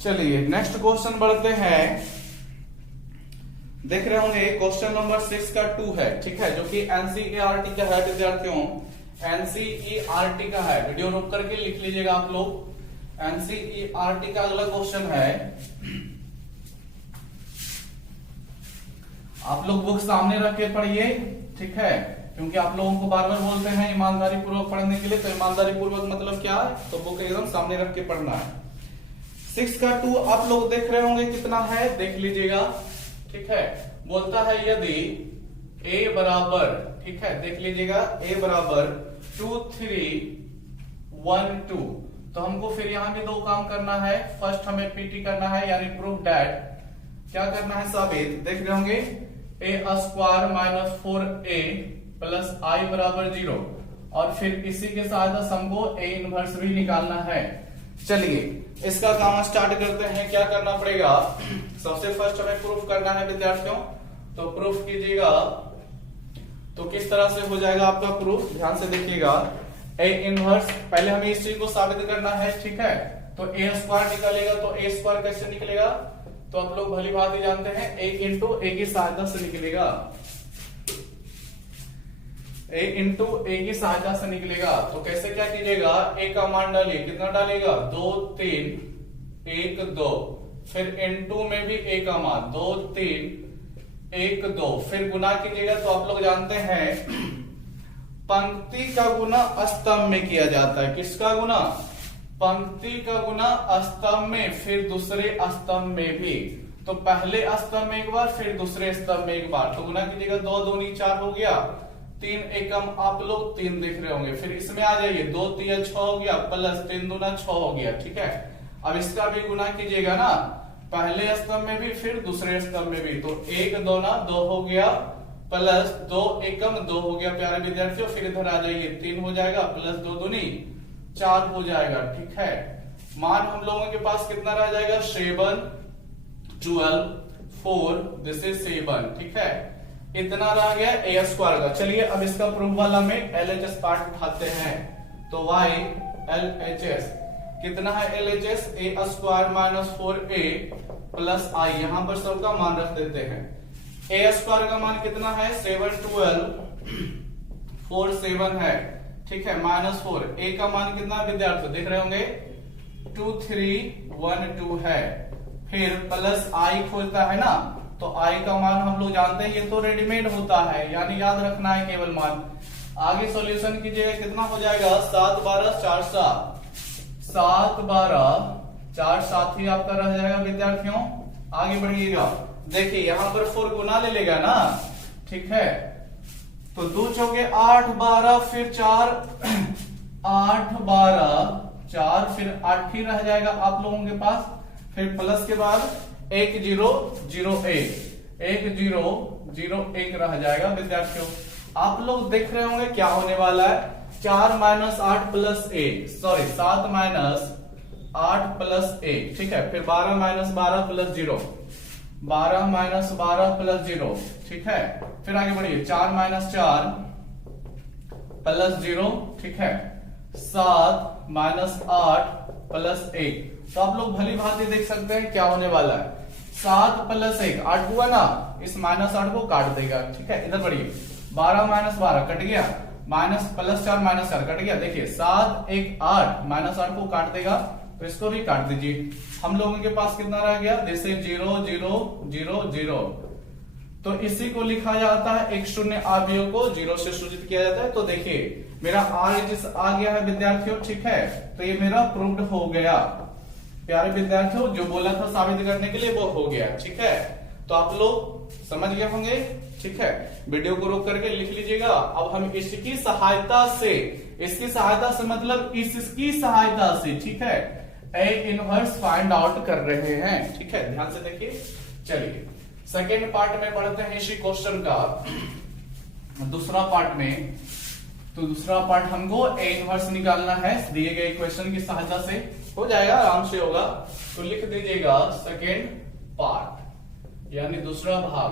चलिए नेक्स्ट क्वेश्चन बढ़ते हैं। देख रहे होंगे क्वेश्चन नंबर 6 का 2 है। ठीक है, जो कि एनसीईआरटी का है विद्यार्थियों, एनसीईआरटी का है। वीडियो रोक करके लिख लीजिएगा आप लोग। एनसीईआरटी का अगला क्वेश्चन है, आप लोग बुक सामने रख के पढ़िए। ठीक है, क्योंकि आप लोगों को बार बार बोलते हैं ईमानदारी पूर्वक पढ़ने के लिए, तो ईमानदारी पूर्वक मतलब क्या है, तो बुक एकदम सामने रख के पढ़ना है। 6 का 2 आप लोग देख रहे होंगे कितना है, देख लीजिएगा। ठीक है, बोलता है यदि a बराबर, ठीक है देख लीजिएगा, a बराबर 2 3 1 2, तो हमको फिर यहां भी 2 काम करना है। फर्स्ट हमें पीटी करना है, यानी प्रूफ डैट, क्या करना है साबित, देख रहे होंगे a square minus 4a plus i बराबर 0, और फिर इसी के साथ हमको a इनवर्स भी निकालना है। चलिए इसका काम स्टार्ट करते हैं। क्या करना पड़ेगा, सबसे फर्स्ट हमें प्रूफ करना है विद्यार्थियों, तो प्रूफ कीजिएगा। तो किस तरह से हो जाएगा आपका प्रूफ, ध्यान से देखिएगा। ए इनवर्स, पहले हमें इस चीज को साबित करना है। ठीक है, तो ए स्क्वायर निकलेगा, तो ए स्क्वायर कैसे निकलेगा, तो आप लोग भली भांति जानते हैं, ए इंटू ए की सहायता से निकलेगा। a इंटू ए की सहायता से निकलेगा। तो कैसे क्या कीजिएगा, a का मान डालिए, कितना डालेगा 2 3 1 2, फिर इंटू में भी a का मान 2 3 1 2, फिर गुना कीजिएगा। तो आप लोग जानते हैं पंक्ति का गुना स्तंभ में किया जाता है। किसका गुना, पंक्ति का गुना स्तंभ में, फिर दूसरे स्तंभ में भी। तो पहले स्तंभ में एक बार, फिर दूसरे स्तंभ में एक बार, तो गुना कीजिएगा, 2 दूनी 4 हो गया, 3 एकम आप लोग 3 देख रहे होंगे। फिर इसमें आ जाइए, 2 3 6 हो गया, प्लस 3 दूना 6 हो गया। ठीक है, अब इसका भी गुना कीजिएगा ना, पहले स्तंभ में भी फिर दूसरे स्तंभ में भी, तो 1 2 ना 2 हो गया, प्लस 2 एकम 2 हो गया प्यारे विद्यार्थियों। फिर इधर आ जाइए, 3 हो जाएगा, प्लस 2 दूनी 4 हो जाएगा। ठीक है, मान हम लोगों के पास कितना रह जाएगा, 7 12 4 दिस इज 7, ठीक है। इतना रह गया ए स्क्वायर का। चलिए अब इसका प्रूफ वाला में LHS पार्ट उठाते हैं। तो y LHS कितना है? LHS ए स्क्वायर माइनस 4a प्लस आई, यहां पर सबका मान रख देते हैं। ए स्क्वायर का मान कितना है? 7 12 4 7 है, ठीक है, माइनस 4। ए का मान कितना विद्यार्थी देख रहे होंगे? 2 3 1 2 है। फिर प्लस आई खोजता है ना, तो आई का मान हम लोग जानते हैं, ये तो रेडीमेड होता है, यानी याद रखना है केवल मान। आगे सॉल्यूशन कीजिएगा, कितना हो जाएगा? 7 12 4 7 7 12 4 7 ही आपका रह जाएगा विद्यार्थियों। आगे बढ़िएगा, देखिए यहां पर 4 गुना ले लेगा ना, ठीक है। तो 2 चौके 8 12 फिर 4 8 12 4 फिर 8 ही रह जाएगा आप लोगों के पास। फिर प्लस के बाद 1 0 0 1 1 0 0 1 रह जाएगा विद्यार्थियों। आप लोग देख रहे होंगे क्या होने वाला है? 4 minus 8 plus 1, sorry 7 minus 8 plus 1, ठीक है। फिर 12 माइनस 12 प्लस 0, 12 माइनस 12 प्लस 0, ठीक है। फिर आगे बढ़िए, 4 माइनस 4 प्लस 0, ठीक है। 7 माइनस 8 प्लस 1। तो आप लोग भली भांति देख सकते हैं क्या होने वाला है। 7 प्लस 1 8 हुआ ना, इस माइनस 8 को काट देगा, ठीक है। इधर बढ़िए, 12 माइनस 12 कट गया, माइनस प्लस 4 माइनस 4 कट गया। देखिए 7 1 8 माइनस 8 को काट देगा, तो इसको भी काट दीजिए। हम लोगों के पास कितना रह गया? जैसे 0 0 0 0। तो इसी को लिखा जाता है, एक शून्य अवयव को 0 से सूचित किया जाता है। तो देखिए मेरा RHS आ गया है विद्यार्थियों, ठीक है। तो ये मेरा प्रूव्ड हो गया प्यारे विद्यार्थियों, जो बोला था साबित करने के लिए वो हो गया, ठीक है। तो आप लोग समझ गए होंगे, ठीक है। वीडियो को रोक करके लिख लीजिएगा। अब हम इसकी सहायता से मतलब इसकी सहायता से, ठीक है, ए इनवर्स फाइंड आउट कर रहे हैं, ठीक है। ध्यान से देखिए। चलिए सेकेंड पार्ट में पढ़ते हैं इसी क्वेश्चन का दूसरा पार्ट में। तो दूसरा पार्ट हमको ए इनवर्स निकालना है दिए गए क्वेश्चन की सहायता से। हो जाएगा, आराम से होगा। तो लिख दीजिएगा सेकेंड पार्ट यानी दूसरा भाग।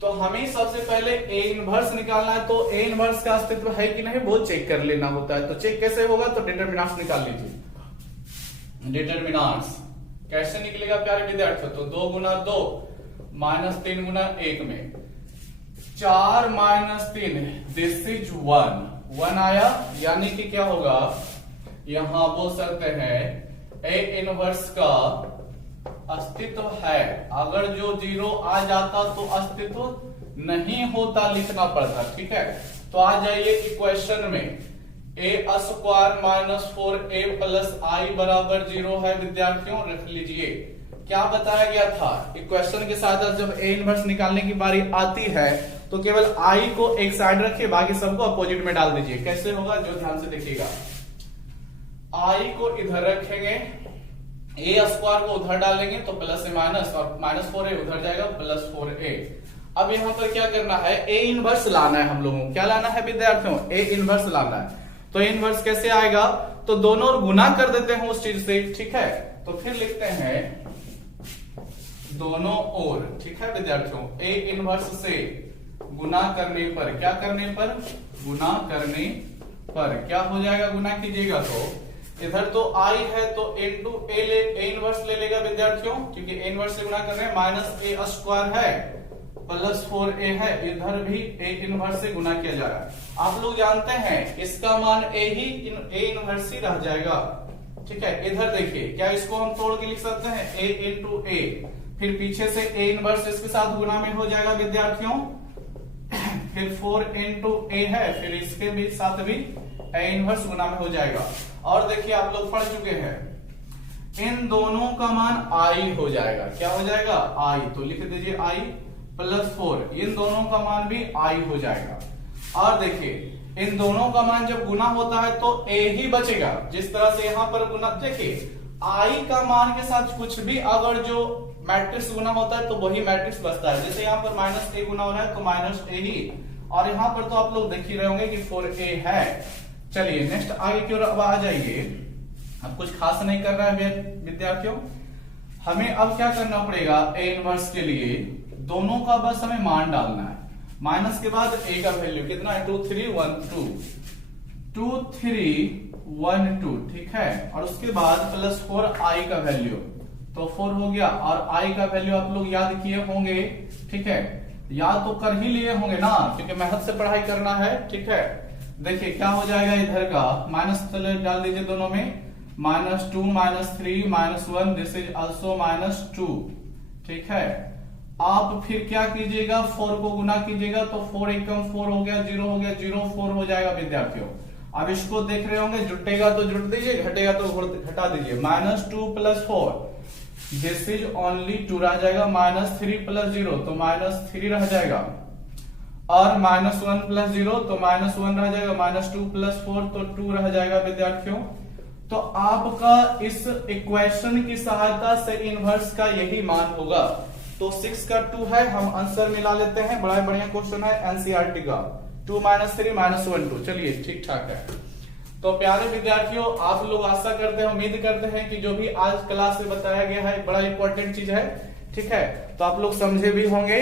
तो हमें सबसे पहले ए इनवर्स निकालना है। तो ए इनवर्स का अस्तित्व है कि नहीं वो चेक कर लेना होता है। तो चेक कैसे होगा? तो डिटरमिनेंट्स निकाल लीजिए। डिटरमिनेंट्स कैसे निकलेगा प्यारे विद्यार्थियों? तो 2 गुना 2 माइनस 3 गुना 1 में 4 माइनस 3 दिस इज 1 आया, यानी कि क्या होगा? यहां बोल सकते हैं ए इनवर्स का अस्तित्व है। अगर जो 0 आ जाता तो अस्तित्व नहीं होता, लिखना पड़ता, ठीक है। तो आ जाइए इक्वेशन में, ए स्क्वायर माइनस 4a प्लस आई बराबर 0 है विद्यार्थियों, रख लीजिए। क्या बताया गया था? इक्वेशन के साथ जब ए इनवर्स निकालने की बारी आती है तो केवल आई को एक साइड रखिए, बाकी सबको अपोजिट में डाल दीजिए। कैसे होगा जो ध्यान से देखिएगा। आई को इधर रखेंगे, ए स्क्वायर को उधर डालेंगे तो प्लस से माइनस, और माइनस 4a उधर जाएगा प्लस 4a। अब यहां पर क्या करना है? ए इनवर्स लाना है हम लोगों को। क्या लाना है विद्यार्थियों? ए इनवर्स लाना है। तो ए इनवर्स कैसे आएगा? तो दोनों ओर गुना कर देते हैं उस चीज से, ठीक है। तो फिर लिखते हैं दोनों ओर, ठीक है विद्यार्थियों। ए इनवर्स से गुना करने पर, क्या करने पर? गुना करने पर क्या हो जाएगा? गुना कीजिएगा तो इधर तो आई है तो इनटू ए इनवर्स ले लेगा विद्यार्थियों, क्योंकि ए इनवर्स से गुना कर रहे हैं। माइनस ए स्क्वायर है प्लस 4a है, इधर भी ए इनवर्स से गुना किया जा रहा है। आप लोग जानते हैं इसका मान ए इनवर्स ही रह जाएगा, ठीक है। इधर देखिए, क्या इसको हम तोड़ के लिख सकते हैं? ए इंटू ए, फिर पीछे से ए इनवर्स इसके साथ गुना में हो जाएगा विद्यार्थियों। फिर 4 इंटू ए है, फिर इसके भी साथ भी ए इनवर्स गुना में हो जाएगा। और देखिए आप लोग पढ़ चुके हैं, इन दोनों का मान आई हो जाएगा। क्या हो जाएगा? आई। तो लिख दीजिए आई प्लस 4, इन दोनों का मान भी आई हो जाएगा। और देखिए इन दोनों का मान जब गुना होता है तो ए ही बचेगा। जिस तरह से यहां पर गुना, देखिए आई का मान के साथ कुछ भी अगर जो मैट्रिक्स गुना होता है तो वही मैट्रिक्स बचता है। जैसे यहाँ पर माइनस ए गुना हो रहा है तो माइनस ए ही, और यहाँ पर तो आप लोग देख ही रहे होंगे कि 4a है। चलिए नेक्स्ट आगे की ओर अब आ जाइए। अब कुछ खास नहीं कर रहा है विद्यार्थियों, हमें अब क्या करना पड़ेगा, ए इनवर्स के लिए दोनों का बस हमें मान डालना है। माइनस के बाद ए का वैल्यू कितना है, 2 3 1 2, 2 3 1 2, ठीक है। और उसके बाद प्लस 4 आई का वैल्यू, तो 4 हो गया। और आई का वैल्यू आप लोग याद किए होंगे, ठीक है, याद तो कर ही लिए होंगे ना, क्योंकि मेहनत से पढ़ाई करना है, ठीक है। देखिए क्या हो जाएगा, इधर का माइनस डाल दीजिए दोनों में, -2 -3 -1, दिस इज ऑल्सो -2, ठीक है। आप फिर क्या कीजिएगा, 4 को गुना कीजिएगा, तो 4 एकम 4 हो गया, 0 हो गया, 0 4 हो जाएगा विद्यार्थियों। अब इसको देख रहे होंगे, जुटेगा तो जुट दीजिए, घटेगा तो घटा दीजिए। -2 + 4, दिस इज ओनली 2 रह जाएगा। -3 + 0, तो -3 रह जाएगा। और -1 + 0, तो -1 रह जाएगा। -2 + 4, तो 2 रह जाएगा विद्यार्थियों। तो आपका इस इक्वेशन की सहायता से इनवर्स का यही मान होगा। तो 6 का 2 है, हम आंसर मिला लेते हैं। बड़ा बढ़िया क्वेश्चन है एनसीईआरटी का, 2 -3 -1 2। चलिए ठीक ठाक है। तो प्यारे विद्यार्थियों, आप लोग आशा करते हैं, उम्मीद करते हैं कि जो भी आज क्लास में बताया गया है बड़ा इंपॉर्टेंट चीज है, ठीक है। तो आप लोग समझे भी होंगे,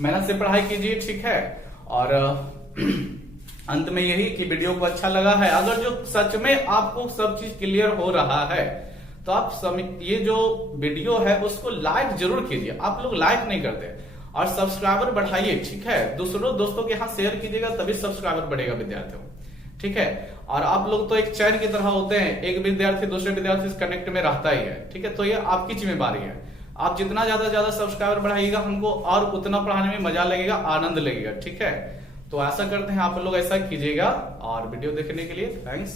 मेहनत से पढ़ाई कीजिए, ठीक है। और अंत में यही कि वीडियो को अच्छा लगा है, अगर जो सच में आपको सब चीज क्लियर हो रहा है तो आप ये जो वीडियो है उसको लाइक जरूर कीजिए। आप लोग लाइक नहीं करते, और सब्सक्राइबर बढ़ाइए, ठीक है। दोस्तों के यहाँ शेयर कीजिएगा, तभी सब्सक्राइबर बढ़ेगा विद्यार्थियों, ठीक है। और आप लोग तो एक चैन की तरह होते हैं, एक विद्यार्थी दूसरे विद्यार्थी से कनेक्ट में रहता ही है, ठीक है। तो ये आपकी जिम्मेदारी है, आप जितना ज्यादा सब्सक्राइबर बढ़ाइएगा, हमको और उतना पढ़ाने में मजा लगेगा, आनंद लगेगा, ठीक है। तो ऐसा करते हैं आप लोग ऐसा कीजिएगा। और वीडियो देखने के लिए थैंक्स।